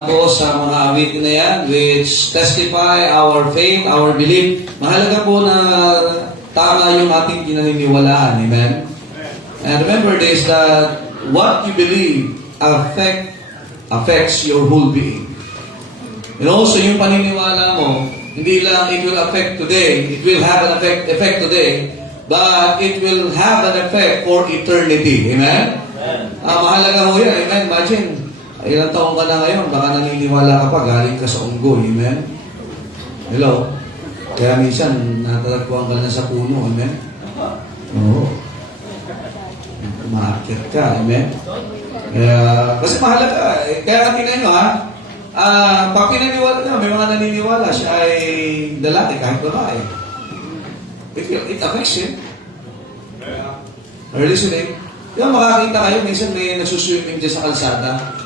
po sa mga awitin na yan which testify our faith, our belief. Mahalaga po na tama yung ating pinaniniwalaan. Amen? And remember this, that what you believe affects your whole being. And also yung paniniwala mo, hindi lang it will affect today, it will have an effect today, but it will have an effect for eternity. Amen? Mahalaga ho yan. Amen? Imagine, ilang taong ka na ngayon, baka naniniwala ka pa, galing ka sa unggoy. Amen? Hello? Kaya minsan, natatagpuan ka na sa puno. Amen? Oo. Umaakit ka. Amen? Kasi mahalaga. Kaya tingnan nyo, pag pinaniwala nyo, may mga naniniwala siya ay lalaki kahit babae. It affects him. Are you listening? Yung makakita kayo, minsan may nagsuswimming dyan sa kalsada.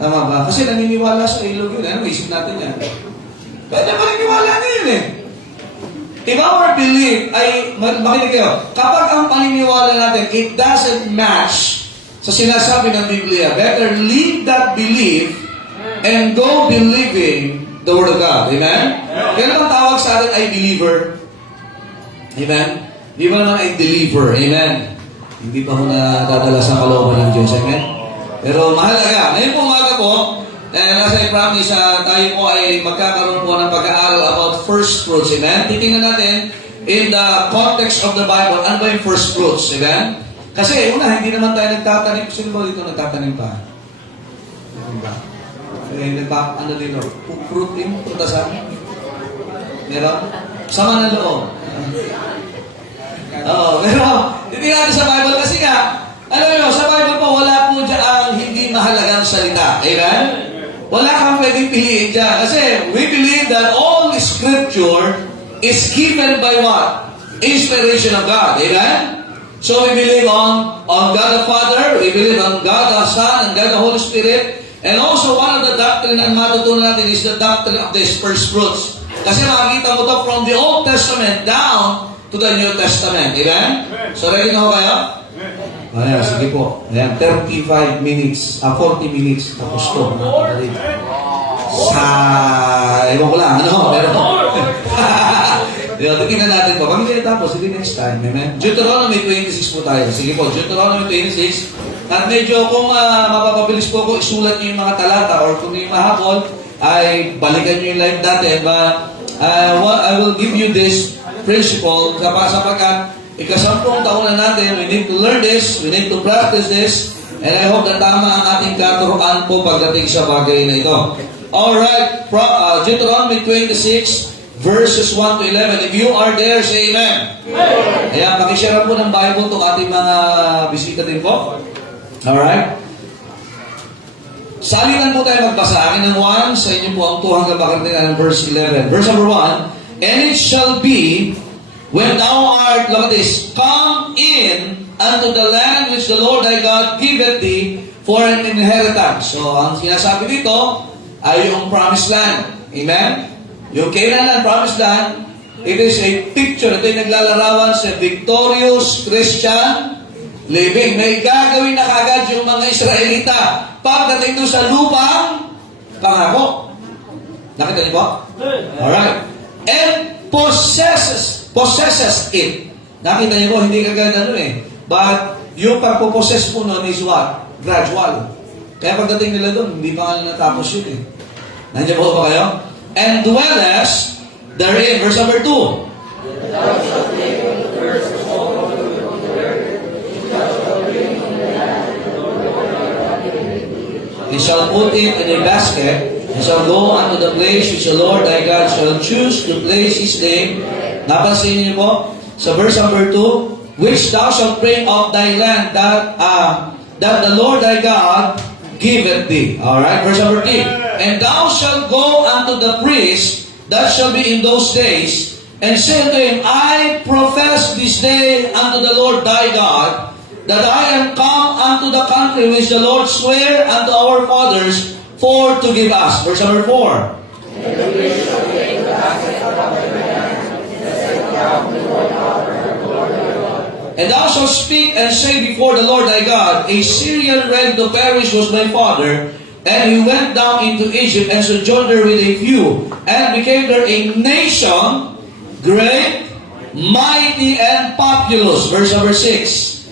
Tama ba? Kasi naniniwala sa ilog yun. Ano? Isip natin yan. Pwede maniniwala na yun eh. If our belief ay, makinig kayo, kapag ang paniniwala natin, it doesn't match sa sinasabi ng Biblia, better leave that belief and go believing the Word of God. Amen? Kaya naman tawag sa atin ay believer. Amen? Di ba naman ay deliver? Amen? Hindi pa ko nadadala sa kalooban ng Diyos. Amen? Pero mahalaga. Ngayon po umaga po, as I promise, tayo po ay magkakaroon po ng pag-aaral about first fruits. Amen? Titingnan natin in the context of the Bible, ano ba yung first fruits? Amen? Kasi una, hindi naman tayo nagtatanim. Sino ba dito nagtatanim pa? Ano ba? Ano dito? Fruit yung prutasan? Meron? Sama ng loob. Oo, pero hindi natin sa Bible kasi nga, alam mo, sa Bible po, wala po dyan ang hindi mahalagang salita. Amen? Wala kang pwedeng piliin dyan. Kasi we believe that all Scripture is given by what? Inspiration of God. Amen? So we believe on God the Father, we believe on God the Son, and God the Holy Spirit. And also, one of the doctrine na matutunan natin is the doctrine of the first fruits. Kasi makikita mo to from the Old Testament down to the New Testament. Amen? So ready na ho kayo? Ayan, sige po. Ayan, 35 minutes, 40 minutes. Tapos to. Ewan ko lang, ano? Pero, tingnan natin po. Kami kayo tapos, hindi next time. Amen? Deuteronomy 26 po tayo. Sige po, Deuteronomy 26. At medyo kung mapapabilis po ko, isulat nyo yung mga talata or kung yung mahabol, ay balikan nyo yung live natin. But I will give you this principle sapagkat ikasampung taon na natin, we need to learn this, we need to practice this, and I hope na tama ang ating katuruan po pagdating sa bagay na ito. Alright, Deuteronomy 26, verses 1 to 11. If you are there, say amen. Ayan, pakishare po ng Bible itong ating mga bisita din po. Alright? Salitan po tayo magbasa. Akin ng 1, sa inyo po ang 2 hanggang bakit ng verse 11. Verse number 1, and it shall be, when thou art, look at this, come in unto the land which the Lord thy God giveth thee for an inheritance. So, ang sinasabi dito ay yung promised land. Amen? Yung Canaan land, promised land, it is a picture. Ito yung naglalarawan sa victorious Christian living. May gagawin na kagad yung mga Israelita pagdating doon sa lupang pangako. Nakita niyo po? Alright. And possesses it. Nakita niyo po, hindi kagad But yung pagpopossess po nun is what? Gradual. Kaya pagdating nila doon, hindi pa nga natapos yun Nandiyan po ba kayo? And dwellest therein. Verse number 2. He shall put it in a basket, and shall go unto the place which the Lord thy God shall choose to place his name. Napansin niyo po, sa verse number 2, which thou shalt bring of thy land that the Lord thy God giveth thee. Alright, verse number 3. And thou shalt go unto the priest that shall be in those days, and say unto him, I profess this day unto the Lord thy God, that I am come unto the country which the Lord sware unto our fathers for to give us. Verse number 4. And thou shalt speak and say before the Lord thy God, a Syrian ready to perish was my father, And he went down into Egypt and sojourned there with a few, and became there a nation, great, mighty, and populous. Verse number 6.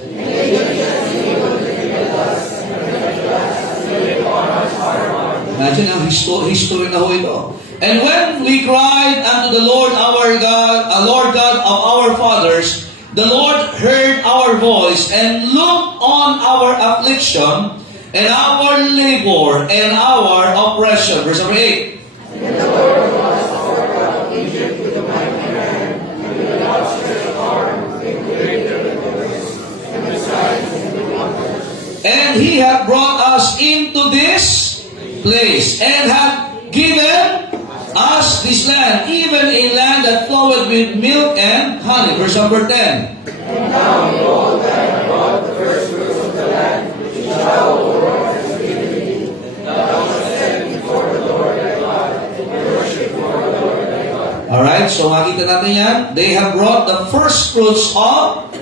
Imagine ang history na ho ito. And when we cried unto the Lord our God, Lord God of our fathers, the Lord heard our voice and looked on our affliction and our labor and our oppression. Verse number 8. And the Lord was our God of Egypt with a mighty hand, and with an outstretched arm, and great deliverance, and the signs and the wonders. And he hath brought us into this place, and hath given us this land, even a land that floweth with milk and honey. Verse number 10. And now, behold, I have brought the first fruits of the land, which thou, O Lord, hast given me, that thou shalt set before the Lord thy God, and worship for the Lord thy God. Alright, so makita natin yan. They have brought the first fruits of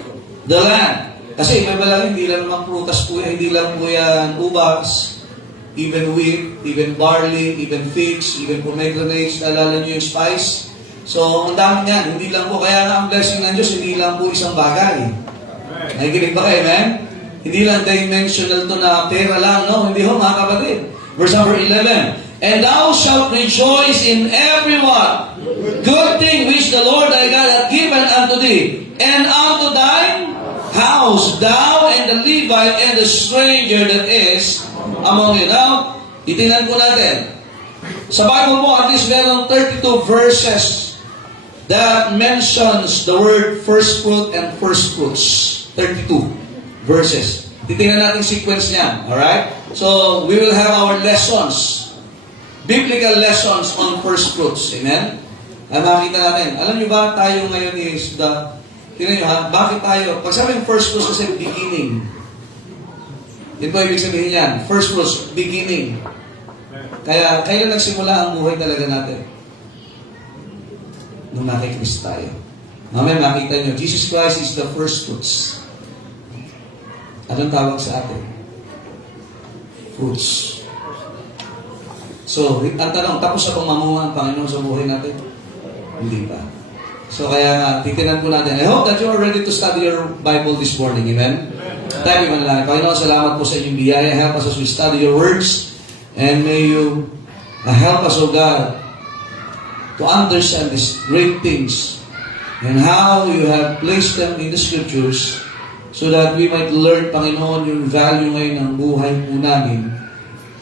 the land. Kasi may balang hindi lang naman prutas po yan, hindi lang po yan ubas, even wheat, even barley, even figs, even pomegranates, naalala nyo yung spice. So, ang dami niyan. Hindi lang po, kaya nga ang blessing ng Diyos, hindi lang po isang bagay. Nakikinig ba kayo, man? Hindi lang dimensional to na pera lang, no? Hindi ho, mga kapatid. Verse number 11. And thou shalt rejoice in every one good thing which the Lord thy God hath given unto thee, and unto thine house, thou and the Levite and the stranger that is among you. Now, itingnan po natin. Sa Bible po, at least meron 32 verses that mentions the word first fruit and first fruits. 32 verses. Titingnan natin sequence niyan. Alright? So, we will have our lessons. Biblical lessons on first fruits. Amen? Ay makita natin. Alam niyo ba, tayo ngayon is tingnan niyo ha, bakit tayo? Pag sabi yung first fruits kasi beginning. Yun po ibig sabihin yan. First fruits, beginning. Kaya, kailan nagsimula ang buhay talaga natin? Nung nakikris tayo. Mamaya makita nyo, Jesus Christ is the first fruits. Anong tawag sa atin? Fruits. So, ang tanong, tapos na bang mamunga ang Panginoon sa buhay natin? Hindi pa. So, kaya titinan po natin. I hope that you are ready to study your Bible this morning. Amen? Tayo man lang. Panginoon, salamat po sa inyong biyaya. Help us as we study your words. And may you help us, O God, to understand these great things and how you have placed them in the Scriptures so that we might learn, Panginoon, yung value ngayon ng buhay po namin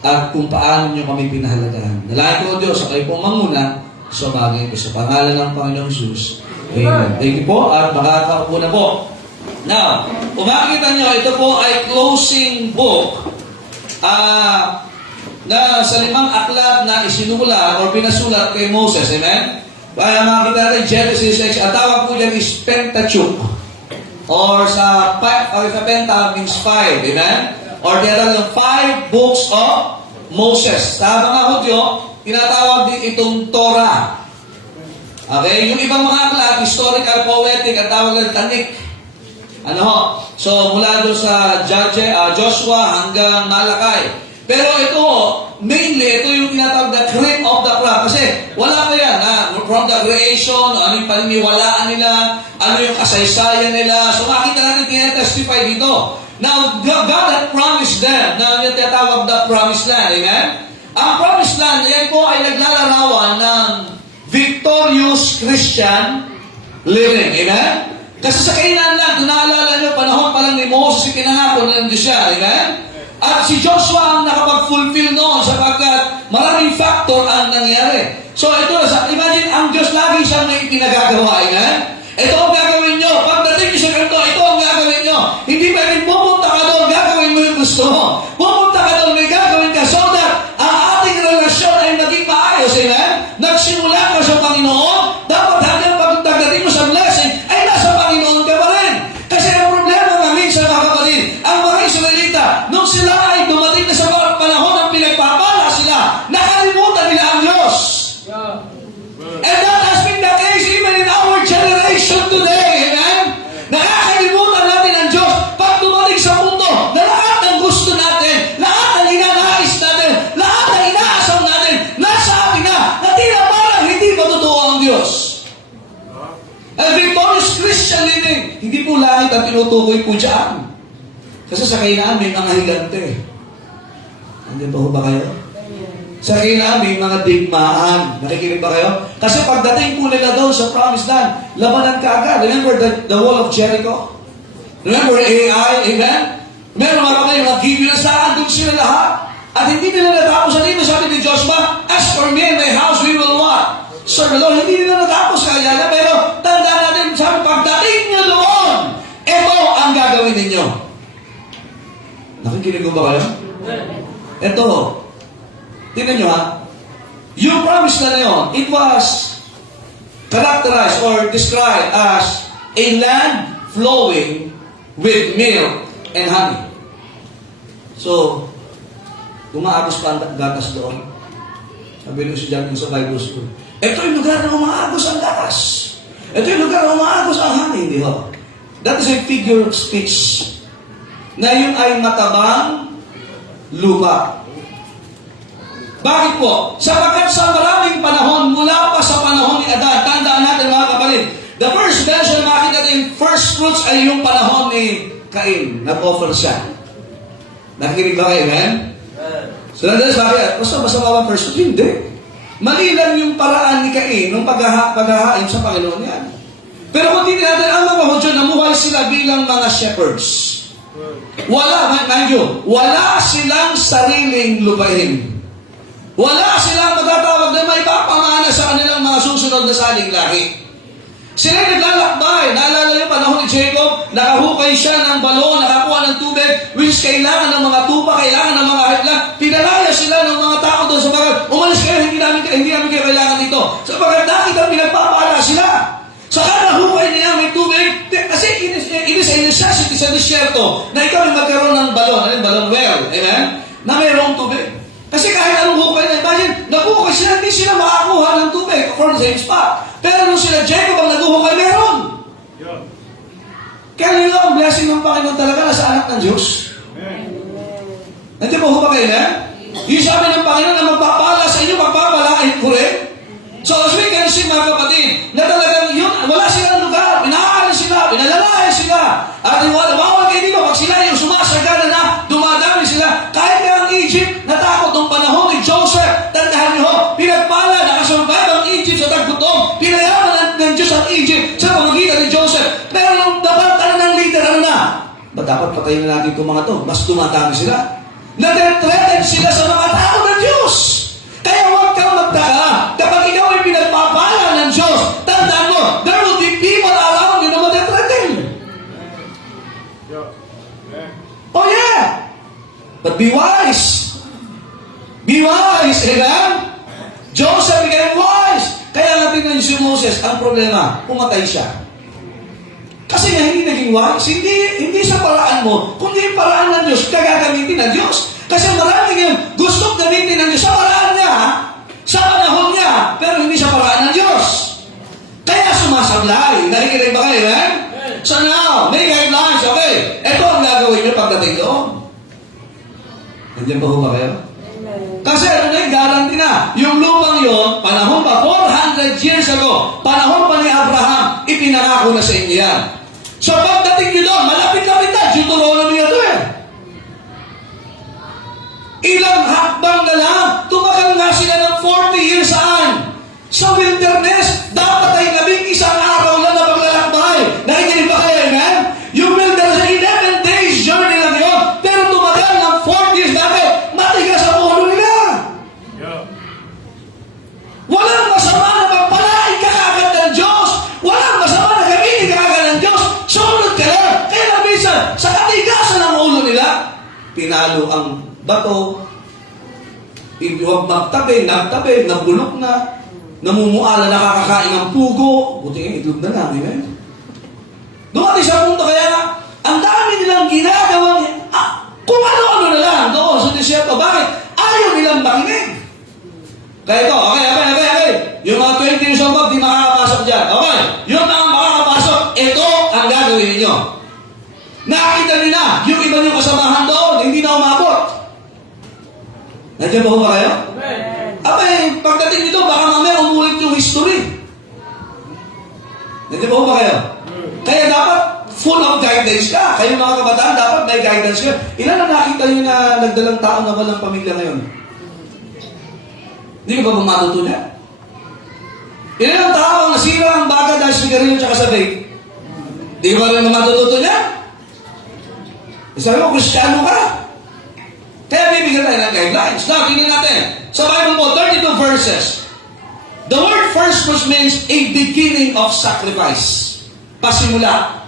at kung paano nyo kami pinahalagahan. Nalangin ko, Diyos, sa kayo pong manguna sa bagay ko. Sa pangalan ng Panginoong Jesus. Amen. Thank you po at makakaupo na po. Now, kung makikita nyo, ito po ay closing book na sa 5 aklat na isinula or pinasulat kay Moses. Amen? Kaya makikita natin Genesis 6, ang tawag po dyan is Pentateuch. Or sa Penta means 5. Amen? Or tinatawag ng 5 books of Moses. Sa mga Hudyo, tinatawag din itong Torah. Okay? Yung ibang mga aklat, historical, poetic, ang tawag ng Tanik. Ano ho? So, mula doon sa Joshua hanggang Malakay. Pero ito, mainly, ito yung tinatawag na cream of the crop. Kasi wala pa yan. From the creation, ano yung paniniwalaan nila, ano yung kasaysayan nila. So makita natin tinatestify dito. Now, God had promised them na yung tinatawag na promised land. Amen? Ang promised land, yan po ay naglalarawan ng victorious Christian living. Amen? Kasi sa Canaan land, kung naalala nyo, panahon pa lang ni Moses, pinangako ng Diyos siya. Amen? At si Joshua ang nakapag-fulfill noon sapagkat maraming factor ang nangyari. So ito, imagine, ang Diyos lagi siyang may pinagagawa. Amen? Ito ang gagawin nyo. Pagdating nyo sa kanto, ito ang gagawin nyo. Hindi pwedeng pumunta ka doon, gagawin mo yung gusto mo. Pumunta ka doon, may gagawin ka so that ang ating relasyon ay maging maayos. Amen? Nagsimula ka sa Panginoon, dapat hanggang pagdating mo sa blessing, ay nasa Panginoon ka pa rin. Kasi ang problema namin sa mga kapatid, ang mga Israelita, nung sila ay dumating na sa panahon ng pinagpapala sila, nakalimutan nila ang Diyos. And that has been the case even in our generation today. Amen? Nakakalimutan natin ang Diyos pag dumating sa mundo na lahat ng gusto natin, lahat ng hinanais natin, Hindi po langit ang tinutukoy po dyan. Kasi sa Kainaan may mga higante. Nandiyan pa ho ba kayo? Sa Kainaan may mga digmaan. Nakikinig ba kayo? Kasi pagdating po nila doon sa Promised Land, labanan ka agad. Remember the wall of Jericho? Remember AI? Amen? Meron mga kapatid, mga gibilasaan doon sila lahat. At hindi nila natapos. Ano yung sabi ni Joshua? As for me and my house, we will what? Serve the Lord. Hindi nila natapos kaya. Pero tandaan natin, sabi, pagdating nyo doon, ito ang gagawin ninyo. Nakikinig mo ba kayo? Ito. Tingnan nyo ha. Yung promise na yun, it was characterized or described as a land flowing with milk and honey. So, umaagos pa ang gatas doon. Sabi nyo si John sa Bible School. Ito yung lugar na umaagos ang gatas. Ito yung lugar na umaagos ang honey. Hindi ho. That is a figure of speech. Na yun ay matabang lupa. Bakit po? Sapagkat sa maraming panahon, mula pa sa panahon ni Adan, tandaan natin mga kapatid, the first version na makikita natin, first fruits ay yung panahon ni Cain. Nag-offer siya. Nakikinig ba kayo, amen? So, nandun bakit? Basta ba first fruits? Hindi. Mali lang yung paraan ni Cain nung paghahain sa Panginoon yan. Pero kung hindi natin, ang mga Hudyo, namuhay sila bilang mga shepherds. Wala silang sariling lupain. Wala silang matatawag na may papamana sa kanilang mga susunod na saling lahi. Sila naglalakbay. Naalala niyo panahon ni Jacob, nakahukay siya ng balon, nakakuha ng tubig, which kailangan ng mga tupa, kailangan ng mga hagla. Pinalaya sila ng mga tao doon sa bagat. Umalis kayo, hindi namin kayo kailangan dito. Sa bagat nakita, pinagpapala sila. Saka nahukay niya may tubig. Kasi it is a necessity sa disyerto na ikaw ay magkaroon ng balon. Ano yung balon? Well, amen? Na mayroong tubig. Kasi kahit anong hukay na, imagine, naghukay sila, hindi sila makakuha ng tubig from the same spot. Pero nung sila Jacob ang naghuhukay, meron. Kaya nyo ang blessing ng Panginoon talaga nasa anak ng Diyos. Nandiyan po ba kayo na? Yung sabi ng Panginoon na magpapala sa inyo, magpapalain ko rin. So as we can see mga kapatid, na talagang yun, wala silang lugar, pinaaral sila, pinalalayan sila. At bawal kayo dito, pag sila yung sumasagana na, dumadami sila. Kahit nga ang Egypt, natakot ng panahon ni Joseph, tandaan niyo, pinagpala, nakasurvive ang Egypt sa taggutom, pinayaman ng Diyos ang Egypt sa pamagitan ni Joseph. Pero nung dapat ng leader, ano na? Ba't dapat patayin na natin itong mga to? Mas dumadami sila. Nade-threaten sila sa mga tao ng Diyos. Kaya huwag kang magtaka. Kapag ikaw ay pinagpapala ng Diyos, tandaan mo, there will be people around you na made-threaten. Oh yeah! But be wise. Be wise, amen? Joseph became wise. Kaya nga tingnan si Moses, ang problema, pumatay siya. Kasi nga hindi naging wise. Hindi sa paraan mo, kundi yung paraan ng Diyos, kagagamitin ng Diyos. Kasi maraming yung gusto gamitin ng Diyos sa paraan niya, sa panahon niya, pero hindi sa paraan ng Diyos. Kaya sumasablay. Nakikinig ba kayo, man? So now, may guidelines, okay? Ito ang gagawin niyo pagdating doon. Nandiyan ba ho ba kayo? Kasi ano na yung guarantee na, yung lupang yun, panahon pa, 400 years ago, panahon pa ni Abraham, ipinangako na sa inyo yan. So pagdating nyo doon, malapit-lapit na, Deuteronomy na ito eh. Ilang hakbang na lang, tumagal nga sila ng 40 years saan? Sa wilderness, dapat ay 11 araw lang na paglalakbay. Nakikinig ba kayo, amen? Yung wilderness, 11 days journey lang yun, pero tumagal ng 40 years dati, matigas ang ulo nila. Walang masama na magpalain ka agad ng Diyos. Walang masama na gamitin ka agad ng Diyos. Sumunod ka lang. Kaya na minsan, sa katigasan ng ulo nila, pinalo ang bato, huwag magtabi, nabulok na, namumuala, nakakakain ng pugo, buti nga, itlog na lang, amen? Dumating sa punto, kaya nga, ang dami nilang ginagawang, kung ano-ano na lang doon sa disyerto. Bakit? Ayaw nilang makinig. Kaya ito, okay. Yung mga 20 years old, di makakapasok dyan. Okay, yung mga makakapasok, ito ang gagawin ninyo. Nakakita nila, yung iba niyong kasamahan doon, hindi na umabot. Nandiyan ba ba kayo? Abay, pagdating nito, baka mamaya umulit yung history. Nandiyan ba kayo? Kaya dapat, full of guidance ka. Kayo mga kabataan, dapat may guidance ka. Ilan na nakita nyo na nagdalang tao na walang pamilya ngayon? Hindi ka ba matutunan? Ilan ang tao ang nasira ang baga dahil sigarilyo at sa vape? Hindi ka ba rin matutunan? Sabi mo, Kristiyano ka. Kaya bibigyan tayo ng guidelines. Now, tingnan natin. Sa Bible po, 32 verses. The word first fruits means a beginning of sacrifice. Pasimula.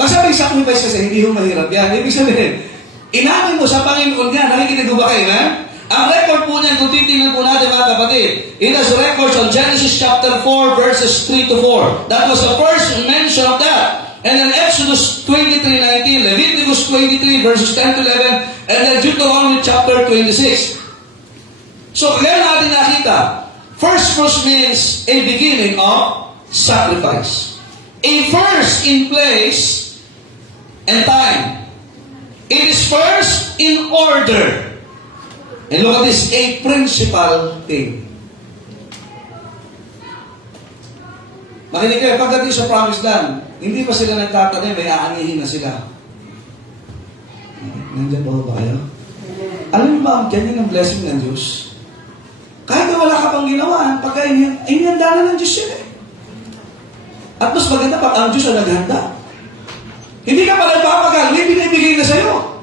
Pag sabing sacrifice kasi, hindi ho mahirap yan. Ibig sabihin, inamin mo sa Panginoon yan. Nakikinig ba kayo, ha? Ang record po niyan, kung titingnan po natin mga kapatid, it has records on Genesis chapter 4, verses 3 to 4. That was the first mention of that. And then Exodus 23:19, Leviticus 23, verses 10 to 11, and then Deuteronomy chapter 26. So, kaya natin nakita, first fruits means a beginning of sacrifice. A first in place and time. It is first in order. And look at this, a principal thing. Makinig kayo, pagdating sa promised land, hindi pa sila nagtatanim, may aanihin na sila. Nandiyan ba kayo? Alam mo ba, ang ganyan ang blessing ng Diyos? Kahit na wala ka pang ginawa, pagka inihanda na ng Diyos yun eh. At mas maganda pag ang Diyos ang naghanda. Hindi ka pa nagpapagal, may binibigay na sa'yo.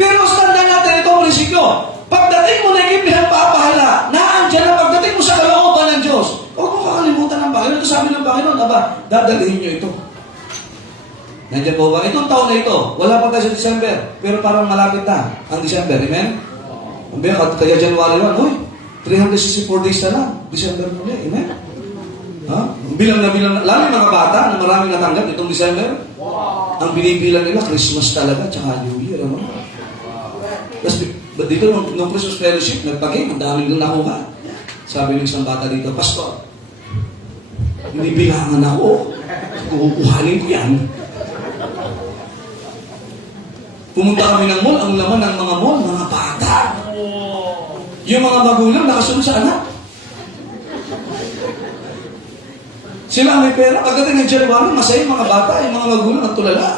Pero standard natin ito ang prinsipyo. Pagdating mo na yung pinagpapahala, naandyan na pagdating mo sa kalooban ng Diyos. Huwag mo kakalimutan ng Panginoon. Ito sabi ng Panginoon, aba, dadalhin niyo ito. Nandiyan po ba? Itong taon na ito, wala pa tayo sa December, pero parang malapit na ang December. Amen? Kaya January 1, uy, 364 days na lang. December muli. Amen? Ha? Bilang na, lalo yung mga bata na maraming natanggap itong December, ang binibilang nila, Christmas talaga, tsaka New Year. Ano? Tapos dito, nung Christmas fellowship, nagpagay, ang daming nang nakuha. Sabi ng isang bata dito, Pastor, binibilangan ako. Kukuhanin ko yan. Pumunta kami ng mall, ang laman ng mga mall, mga bata. Yung mga magulang nakasunod sa anak. Sila may pera. Pagdating ng January, masaya yung mga bata, yung mga magulang ang tulala.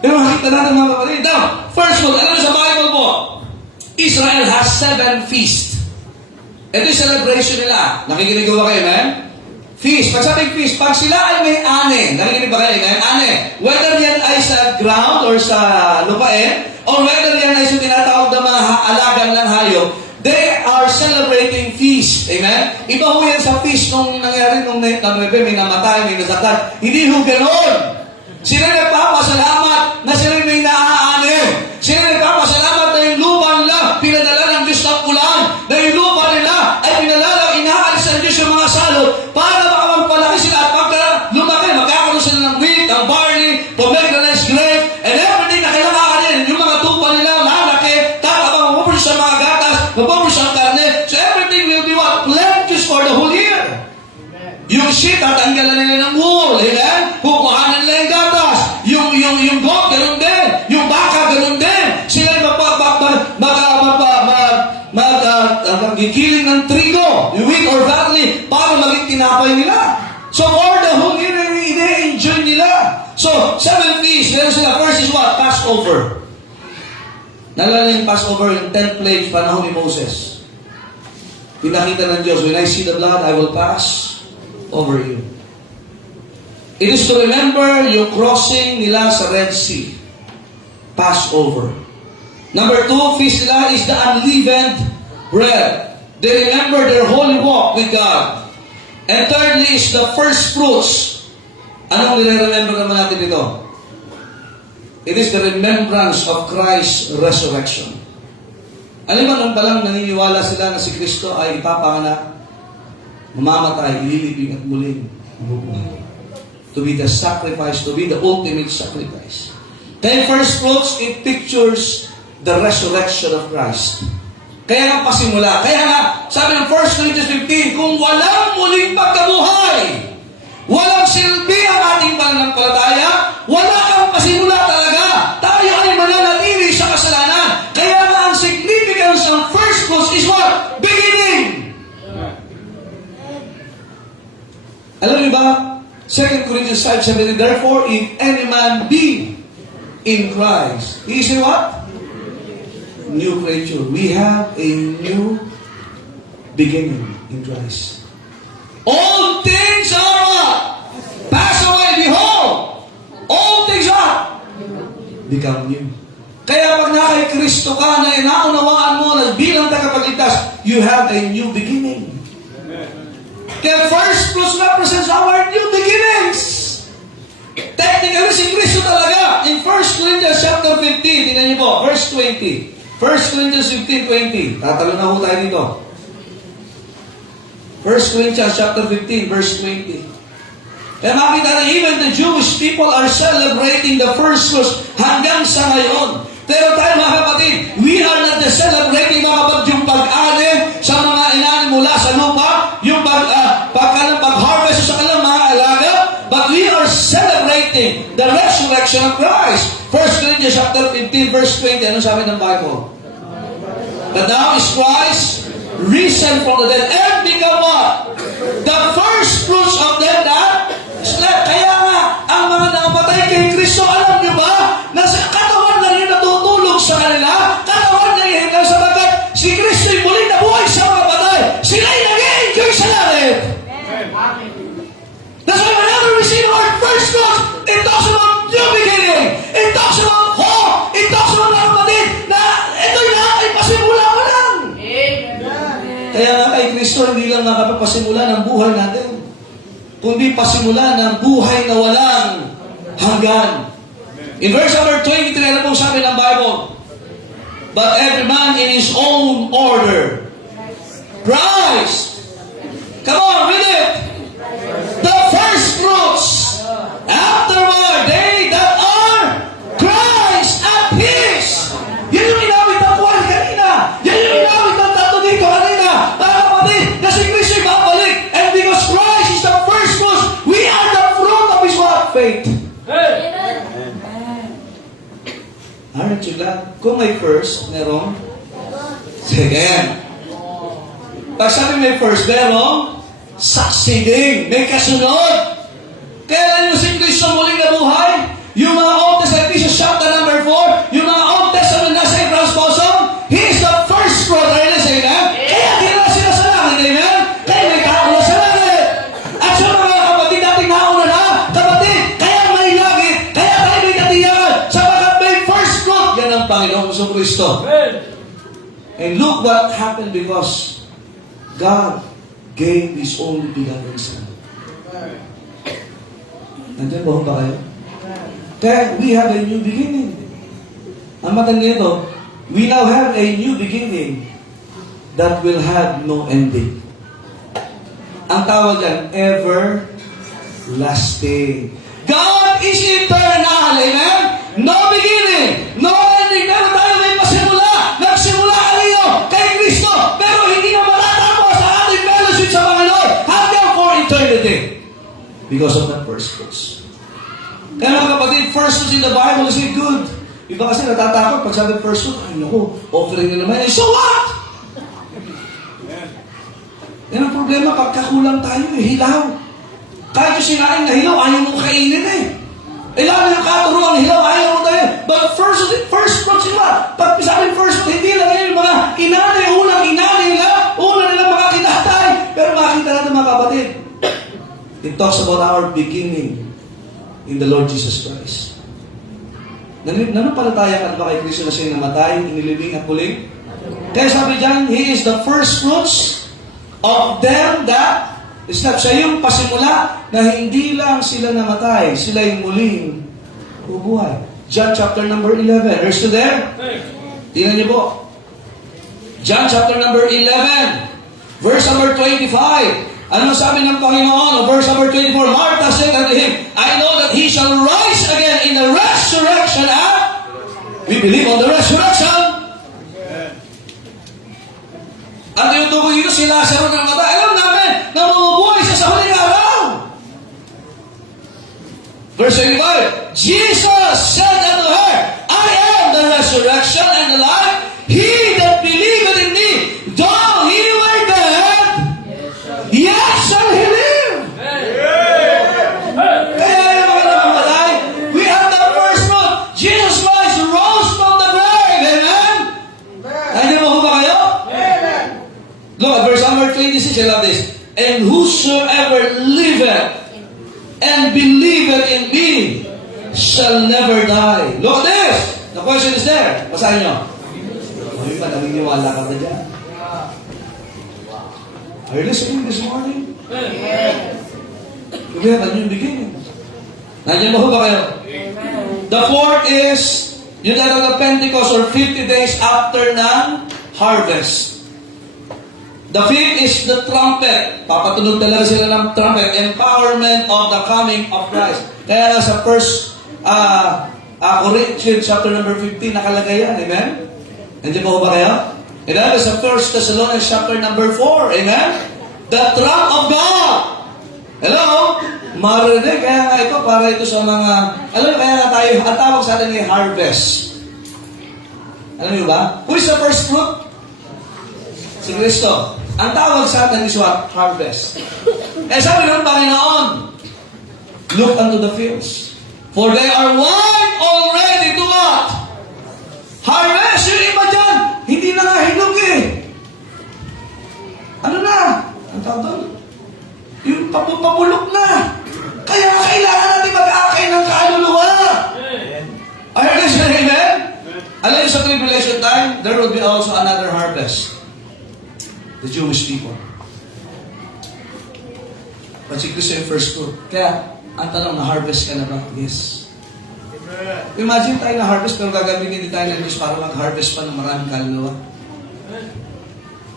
Pero makita natin mga kapatid. Now, first one, alam mo sa Bible po, Israel has 7 feasts. Ito yung celebration nila. Nakikinig ba kayo, man? Feast. Pag sabing feast, pag sila ay may ane, nakikinig ba kayo, man? Ane. Whether yan ay sa ground or sa lupain, or whether yan ay sa tinatawag na mga alagang ng hayop, they are celebrating feast. Amen? Iba ho yan sa feast nung nangyari nung may namatay, may nasaktan. Hindi ho ganoon. Sila nagpapasalamat na sila may naaanin. Sila nagpapasalamat na yung lupa nila pinadala ng Diyos ng ulan. Na yung lupa nila ay pinadala, inaalis ng Diyos yung mga salot para makapagpalaki sila. At pagka lumaki, magkakaroon sila ng wheat, ng barley, pomegranates, grape, and everything na kailangan yung mga tupa nila, lalaki, tatabang, mapupulis sa mga gatas, mapupulis sa karne. So everything will be what? Pledges for the whole year. Yung sheep, tatanggalan nila ng wool. Amen? Kukuhanan nila yung gatas. Yung goat, ganun din. Yung baka, ganun din. Sila magigiling ng trigo, wheat or barley, para maging tinapay nila. So, for the whole year, ine-enjoy nila. So, 7 feasts. Meron sila. First is what? Passover. Nalala yung Passover, yung 10th plague, panahon ni Moses. Pinakita ng Diyos, when I see the blood, I will pass over you. It is to remember yung crossing nila sa Red Sea. Passover. Number 2, feast nila is the unleavened bread. They remember their holy walk with God. And thirdly is the first fruits. Anong nire-remember naman natin ito? It is the remembrance of Christ's resurrection. Alam mo, nung palang naniniwala sila na si Kristo ay ipapanganak, mamamatay, ililibing at muling mabubuhay. To be the sacrifice, to be the ultimate sacrifice. Kaya first fruits, it pictures the resurrection of Christ. Kaya nga pasimula. Kaya nga, sabi ng 1 Corinthians 15, kung walang muling pagkabuhay, walang silbi ang ating pananampalataya, wala kang pasimula talaga. Tayo ay mananatili sa kasalanan. Kaya nga ang significance ng first fruits is what? Beginning. Alam niyo ba, 2 Corinthians 5:17, therefore, if any man be in Christ, he is a what? New creature. We have a new beginning in Christ. All things are what? Pass away. Behold, all things are become new. Kaya pag na kay Kristo ka, na inaunawaan mo na bilang tagapagligtas, you have a new beginning. Kaya first fruits represents our new beginnings. Technically, si Kristo talaga. In 1 Corinthians chapter 15, tingnan niyo po, verse 20. 1 Corinthians 15:20. Tatalo na ho tayo dito. 1 Corinthians chapter 15, verse 20. Kaya makita na even the Jewish people are celebrating the first fruits hanggang sa ngayon. Pero tayo mga kapatid, we are not just celebrating mga kapatid yung pag-ani sa mga inani mula sa lupa, yung pag-harvest sa kanilang mga alaga, but we are celebrating the resurrection of Christ. 1 Corinthians chapter 15, verse 20. Ano sabi ng Bible? That now is Christ risen from the dead and become what? The first fruits of them that slept. Kaya nga, ang mga nakapatay kay Kristo, alam niyo ba, na sa katawan lang yung natutulog sa kanila, katawan lang yung hingga sabagat si Kristo yung muling nabuhay sa mga patay. Sila'y nag-enjoy sa langit. That's why whenever we see the word first fruits, it talks about new beginning. It talks about hope. It talks about mga kapatid na ito'y lahat ay pasimula mo lang. Kaya nga kay Kristo, hindi lang nakapagpasimula ng buhay natin, kundi pasimula ng buhay na walang hanggan. In verse number 23, ano pong sabi ng Bible? But every man in his own order. Christ. Come on, read it. The first fruits. Afterward, they that are Christ at His. Yan yung inawit ng buwan kanina. Yan yung inawit ng tato dito kanina. Mga kapatid, na si Kristo ay babalik. And because Christ is the first fruits, we are the fruit of His what? Faith. Aren't you glad? Kung may first, merong second. Pag sabi may first, merong succeeding. May kasunod. Kailan yung si Kristo muling nabuhay? Yung mga Old Testament, Ephesians chapter number 4, yung mga Old Testament nasa Abraham's bosom, He is the first fruit. Are you listening, amen? Kaya kinala sila sa langit, amen? Kaya may kauna sa langit. At sa mga kapatid nating nauna na, kapatid, kaya may langit, kaya tayo may katiyakan, sapagat may first fruit. Yan ang Panginoong Kristo. And look what happened because God gave His only begotten Son. Nandiyan ba kayo? Kaya we have a new beginning. Ang matanda nito, we now have a new beginning that will have no ending. Ang tawag yan, everlasting. God is eternal, amen? No beginning, no ending. Pero tayo may pasimula. Nagsimula kayo kay Kristo, pero hindi na matatapos sa ating fellowship sa Panginoon hanggang for eternity. Because of that first fruits. Kaya mga kapatid, first fruits in the Bible is good. Iba kasi natatakot pag sabi first fruits, ay naku, offering na naman. So what? Yan ang problema, pagkakulang tayo, hilaw. Kahit yung sinain na hilaw, ayaw mo kainin eh. Lalo yung katuruan na hilaw, ayaw mo tayo. But first fruits iba. Pag sabi first fruits, hindi lang yun, mga inanay, ulang nila mga kinatay. Pero makikita natin mga kapatid, it talks about our beginning in the Lord Jesus Christ. Nanampalataya ka ba kay Kristo na siya namatay, inilibing at muling? Kaya sabi diyan, He is the first fruits of them that siya yung pasimula na hindi lang sila namatay, sila yung muling bubuhay. John chapter number 11. Are you still there? Tingnan niyo po. John chapter number 11. Verse number 25. Ano sabi ng Panginoon? Verse number 24, Martha said unto Him, I know that He shall rise again in the resurrection. We believe on the resurrection. At yung tukoy dito, si Lazaro ng mata, alam namin na mabubuhay siya sa huling araw. Verse 25, Jesus said unto her, I am the resurrection and the life. He that believeth in me, though he were dead, yet shall he live. Look at verse number 26, I love this. And whosoever liveth and believeth in me shall never die. Look at this. The question is there. Basahin nyo. Ay, ba, naniniwala ka ba dyan? Are you listening this morning? We have a new beginning. Nandiyan ba ba kayo? The fourth is, yung darating na Pentecost or 50 days after ng harvest. The fifth is the trumpet. Papatunog talaga sila ng trumpet. Empowerment of the coming of Christ. Kaya nga sa first Corinthians chapter number 15 nakalagay yan. Amen? Nandiyan ba ba kayo? And that is sa 1 Thessalonians chapter number 4. Amen? The trump of God. Hello? Marinig. Kaya nga ito, para ito sa mga, alam niyo, kaya nga tayo, ang tawag sa atin ay harvest. Alam niyo ba? Who is the first fruit? Si Kristo. Ang tawag sa atin is what? Harvest. Eh sabi ng Panginoon, look unto the fields. For they are white already to what? Harvest. Yung iba dyan, hindi na nga hinog eh. Ano na? Ang tawag doon? Yung papulok na. Kaya kailangan natin mag-aakay ng kaluluwa. Are you listening, amen? Alam niyo sa tribulation time, there will be also another harvest. The Jewish people. But si Kristo yung first fruit. Kaya, ang tanong, na-harvest ka na ba? Yes. Imagine tayo na-harvest, pero gagamitin din tayo ng Diyos para mag-harvest pa ng maraming kaluluwa.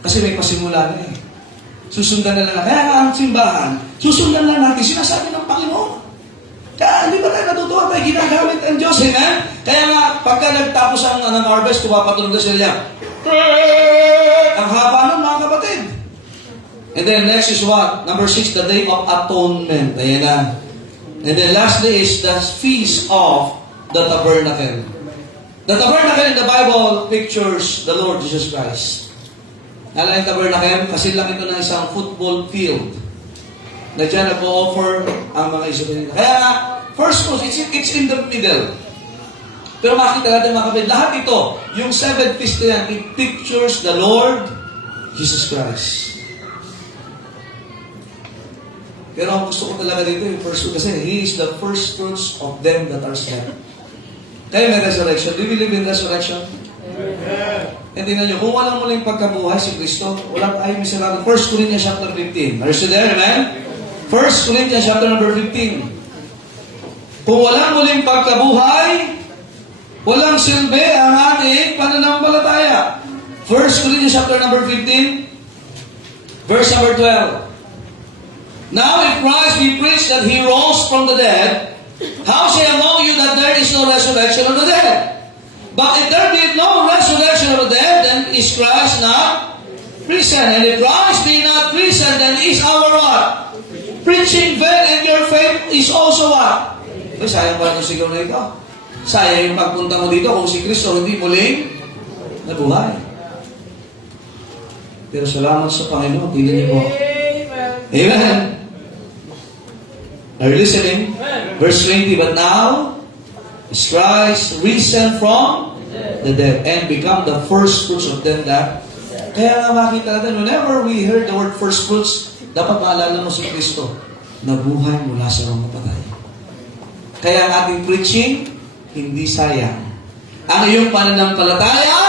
Kasi may pasimula na eh. Susundan na lang. Kaya nga ang simbahan, susundan lang natin sinasabi ng Panginoon. Kaya hindi ba tayo natutuwa tayo ginagamit ang Diyos, amen? Kaya nga, pagka nagtapos ang harvest, pumapatunog na sila. Ang haba nun, mga kapatid. And then next is what? Number 6, the Day of Atonement. Ayan na. And then lastly is the Feast of the Tabernacle. The Tabernacle in the Bible pictures the Lord Jesus Christ. Nala yung tabernacle, kasi lang ito ng isang football field na dyan nag-o-offer ang mga Israelita. Kaya nga, first fruits, it's in the middle. Pero makita natin mga kapatid, lahat ito, yung 7 feast na yan, it pictures the Lord Jesus Christ. Pero ang gusto ko talaga dito, yung first fruit, kasi He is the first fruits of them that are slain. Kaya may resurrection. Do you believe in resurrection? And tingnan nyo, kung walang muling pagkabuhay si Kristo, walang tayo miserable. 1 Corinthians chapter 15. Are you still there, amen? 1 Corinthians chapter number 15. Kung walang muling pagkabuhay, walang silbi ang ating pananampalataya. 1 Corinthians chapter number 15, verse number 12. Now if Christ be preached that He rose from the dead, how say among you that there is no resurrection of the dead? But if there be no resurrection of the dead, then is Christ not risen? And if Christ be not risen, then is our what? Preaching vain, and your faith is also what? Ay, sayang pala itong sigaw na ito. Sayang yung pagpunta mo dito kung si Kristo hindi muling nabuhay. Pero salamat sa Panginoon, tingnan niyo po. Amen. Are you listening? Verse 20, but now is Christ risen from the dead and become the first fruits of them that. Kaya nga makita natin, whenever we heard the word first fruits, dapat maalala mo si Kristo, nabuhay mula sa mga patay. Kaya ang ating preaching, hindi sayang. Ang iyong pananampalataya,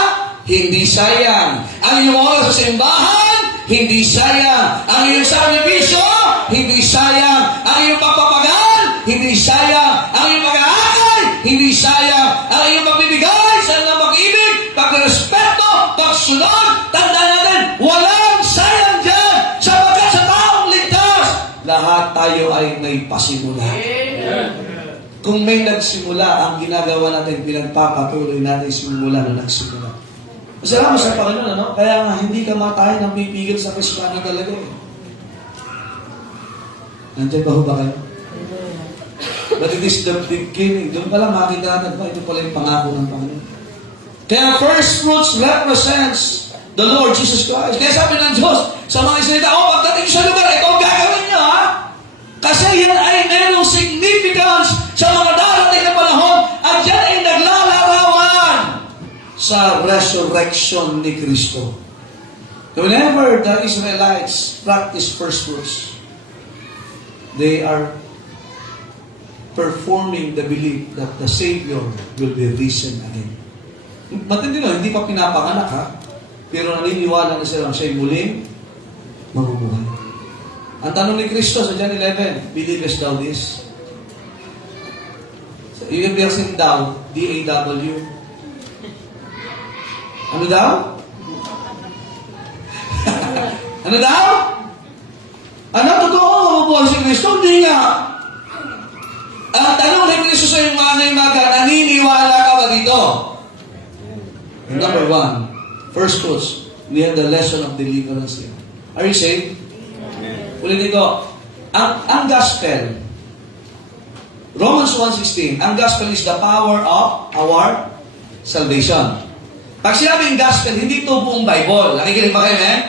hindi sayang. Ang iyong oras sa simbahan, hindi sayang. Ang iyong sakripisyo, hindi sayang. Ang iyong pagpapagal, hindi sayang. Ang iyong pag-aakay, hindi sayang. Ang iyong pagbibigay sa mga pag-ibig, pagrespeto, pagsunod, tandaan natin, walang sayang dyan. Sapagkat sa taong ligtas, lahat tayo ay may pasimula. Kung may nagsimula, ang ginagawa natin, pinagpapatuloy natin simula na nagsimula. Salamat sa Panginoon, ano? Kaya nga, hindi ka matay nang pipigil sa Kristiyano talaga eh. Nandiyan ba ho ba kayo? But it is the beginning. Doon pala makita natin ba? Ito pala yung pangako ng Panginoon. Kaya first fruits represents the Lord Jesus Christ. Kaya sabi ng Diyos sa mga Israelita, pagdating sa lugar, ito ang gagawin niyo, ha? Kasi yan ay merong significance sa mga darating na panahon at yan ay naglalarawan sa resurrection ni Kristo. So whenever the Israelites practice first fruits, they are performing the belief that the Savior will be risen again. Matindi no, hindi pa pinapanganak ha, pero naniniwala na sila siya'y muling mabubuhay. Ang tanong ni Kristo sa John 11, believest thou this? So, yung person daw, D-A-W. Ano daw? Ano daw? Ano, totoo mabubuhay si Kristo? Hindi nga. Ang tanong ni Kristo sa iyong mga imaga, naniniwala ka ba dito? And number one, first fruits, we have the lesson of deliverance here. Are you saved? Ulitin ko, ang gospel, Romans 1:16, ang gospel is the power of our salvation. Pag sinabing gospel, hindi ito buong Bible. Nakikinig ba kayo, man?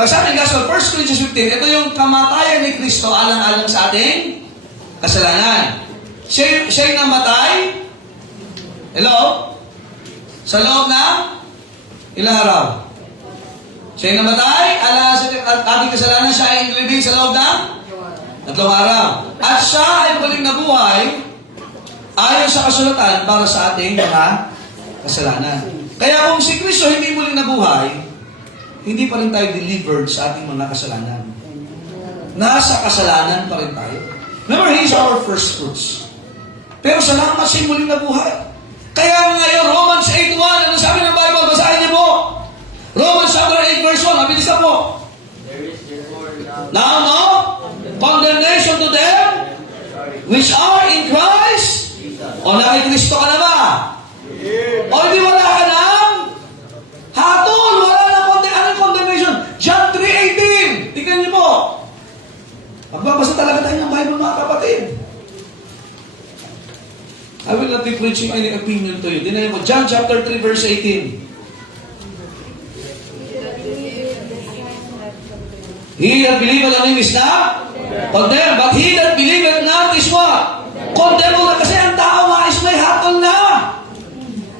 Pag sinabing gospel, 1 Corinthians 15, ito yung kamatayan ni Kristo alang-alang sa ating kasalanan. Siya yung namatay, hello? Sa loob ng ilang araw? Siya yung namatay, alang sa ating kasalanan, siya ay inilibing sa loob ng 3 araw. At siya ay muling nabuhay ayon sa kasulatan para sa ating mga kasalanan. Kaya kung si Kristo hindi muling nabuhay, hindi pa rin tayo delivered sa ating mga kasalanan. Nasa kasalanan pa rin tayo. Remember, He is our first fruits. Pero salamat siya muling nabuhay. Kaya ngayon, Romans 8:1, ano sabi ng Bible? Basahin niyo po. Romans chapter 8 verse 1, mabilis na po. Now, no? Condemnation to them which are in Christ. O nakikristo ka na ba? O hindi wala ka ng hatol, wala ng condemnation. John 3:18. Tingnan niyo po. Magbabasa talaga tayo ng Bible, mga kapatid. I will not be preaching any opinion to you. Dinayin mo, John chapter 3 verse 18. He that believeth on Him is not condemned, but he that believeth not is what? Condemned na. Kasi ang tao nga is may hatol na.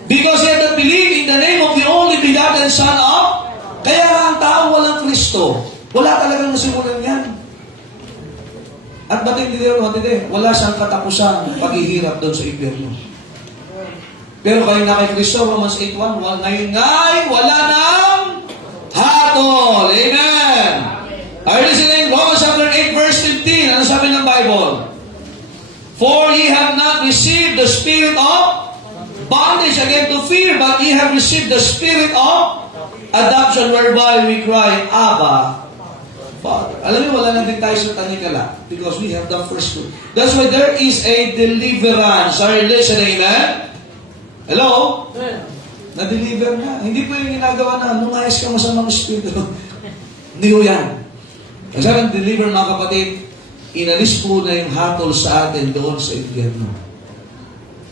Because he that believe in the name of the only begotten Son of, kaya ang tao walang Kristo, wala talagang nasimulan yan. At ba't hindi wala siyang katapusan paghihirap doon sa impyerno. Pero kayo na kay Kristo, Romans 8:1, ngayon nga'y wala nang hatol. Amen! Are you listening? Romans chapter 8 verse 15. Ano sabi ng Bible? For ye have not received the spirit of bondage again to fear, but ye have received the spirit of adoption, whereby we cry, Abba, Father. Alam niyo, wala na din tayo sa tanikala because we have the first fruit. That's why there is a deliverance. Are you listening, amen? Hello? Na-deliver na. Hindi po yung ginagawa na lumayas ka masamang espiritu. Hindi po yan. Kasi ang deliver, mga kapatid, inalis po na yung hatol sa atin doon sa impyerno.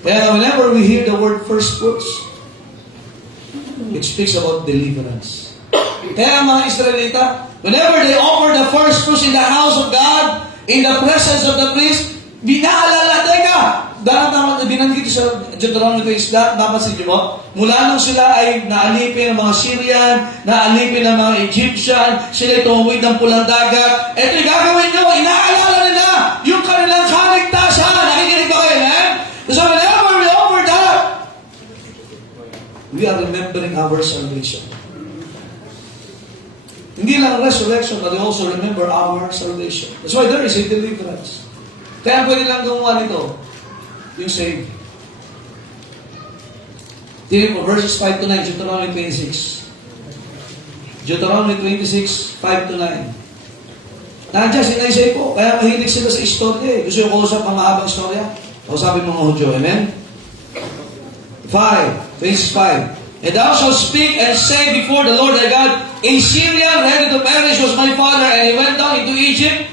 Kaya whenever we hear the word first fruits, it speaks about deliverance. Kaya mga Israelita, whenever they offer the first fruits in the house of God, in the presence of the priest, binaalala, teka, binanggit sa Deuteronomy 20, napansin niyo mo, mula nung sila ay naalipin ng mga Syrian, naalipin ng mga Egyptian, sila tumuwid ng pulang dagat, eto yung gagawin nyo, inaalala nila yung kanilang kaligtasan. Nakikinig ba kayo, man? So whenever we offer that, we are remembering our salvation. Hindi lang resurrection, but we also remember our salvation. That's why there is a deliverance. Kaya pwede lang gumawa nito, yung save. Tingnan mo, verses 5 to 9, Deuteronomy 26. Deuteronomy 26, 5 to 9. Nandiyan, sinaysay po. Kaya mahilig sila sa istorya eh. Gusto yung kausap ang mahabang istorya? Kausapin mo mga Hudyo, amen? 5, verses 5. And thou shalt speak and say before the Lord thy God, a Syrian ready to perish was my father, and he went down into Egypt,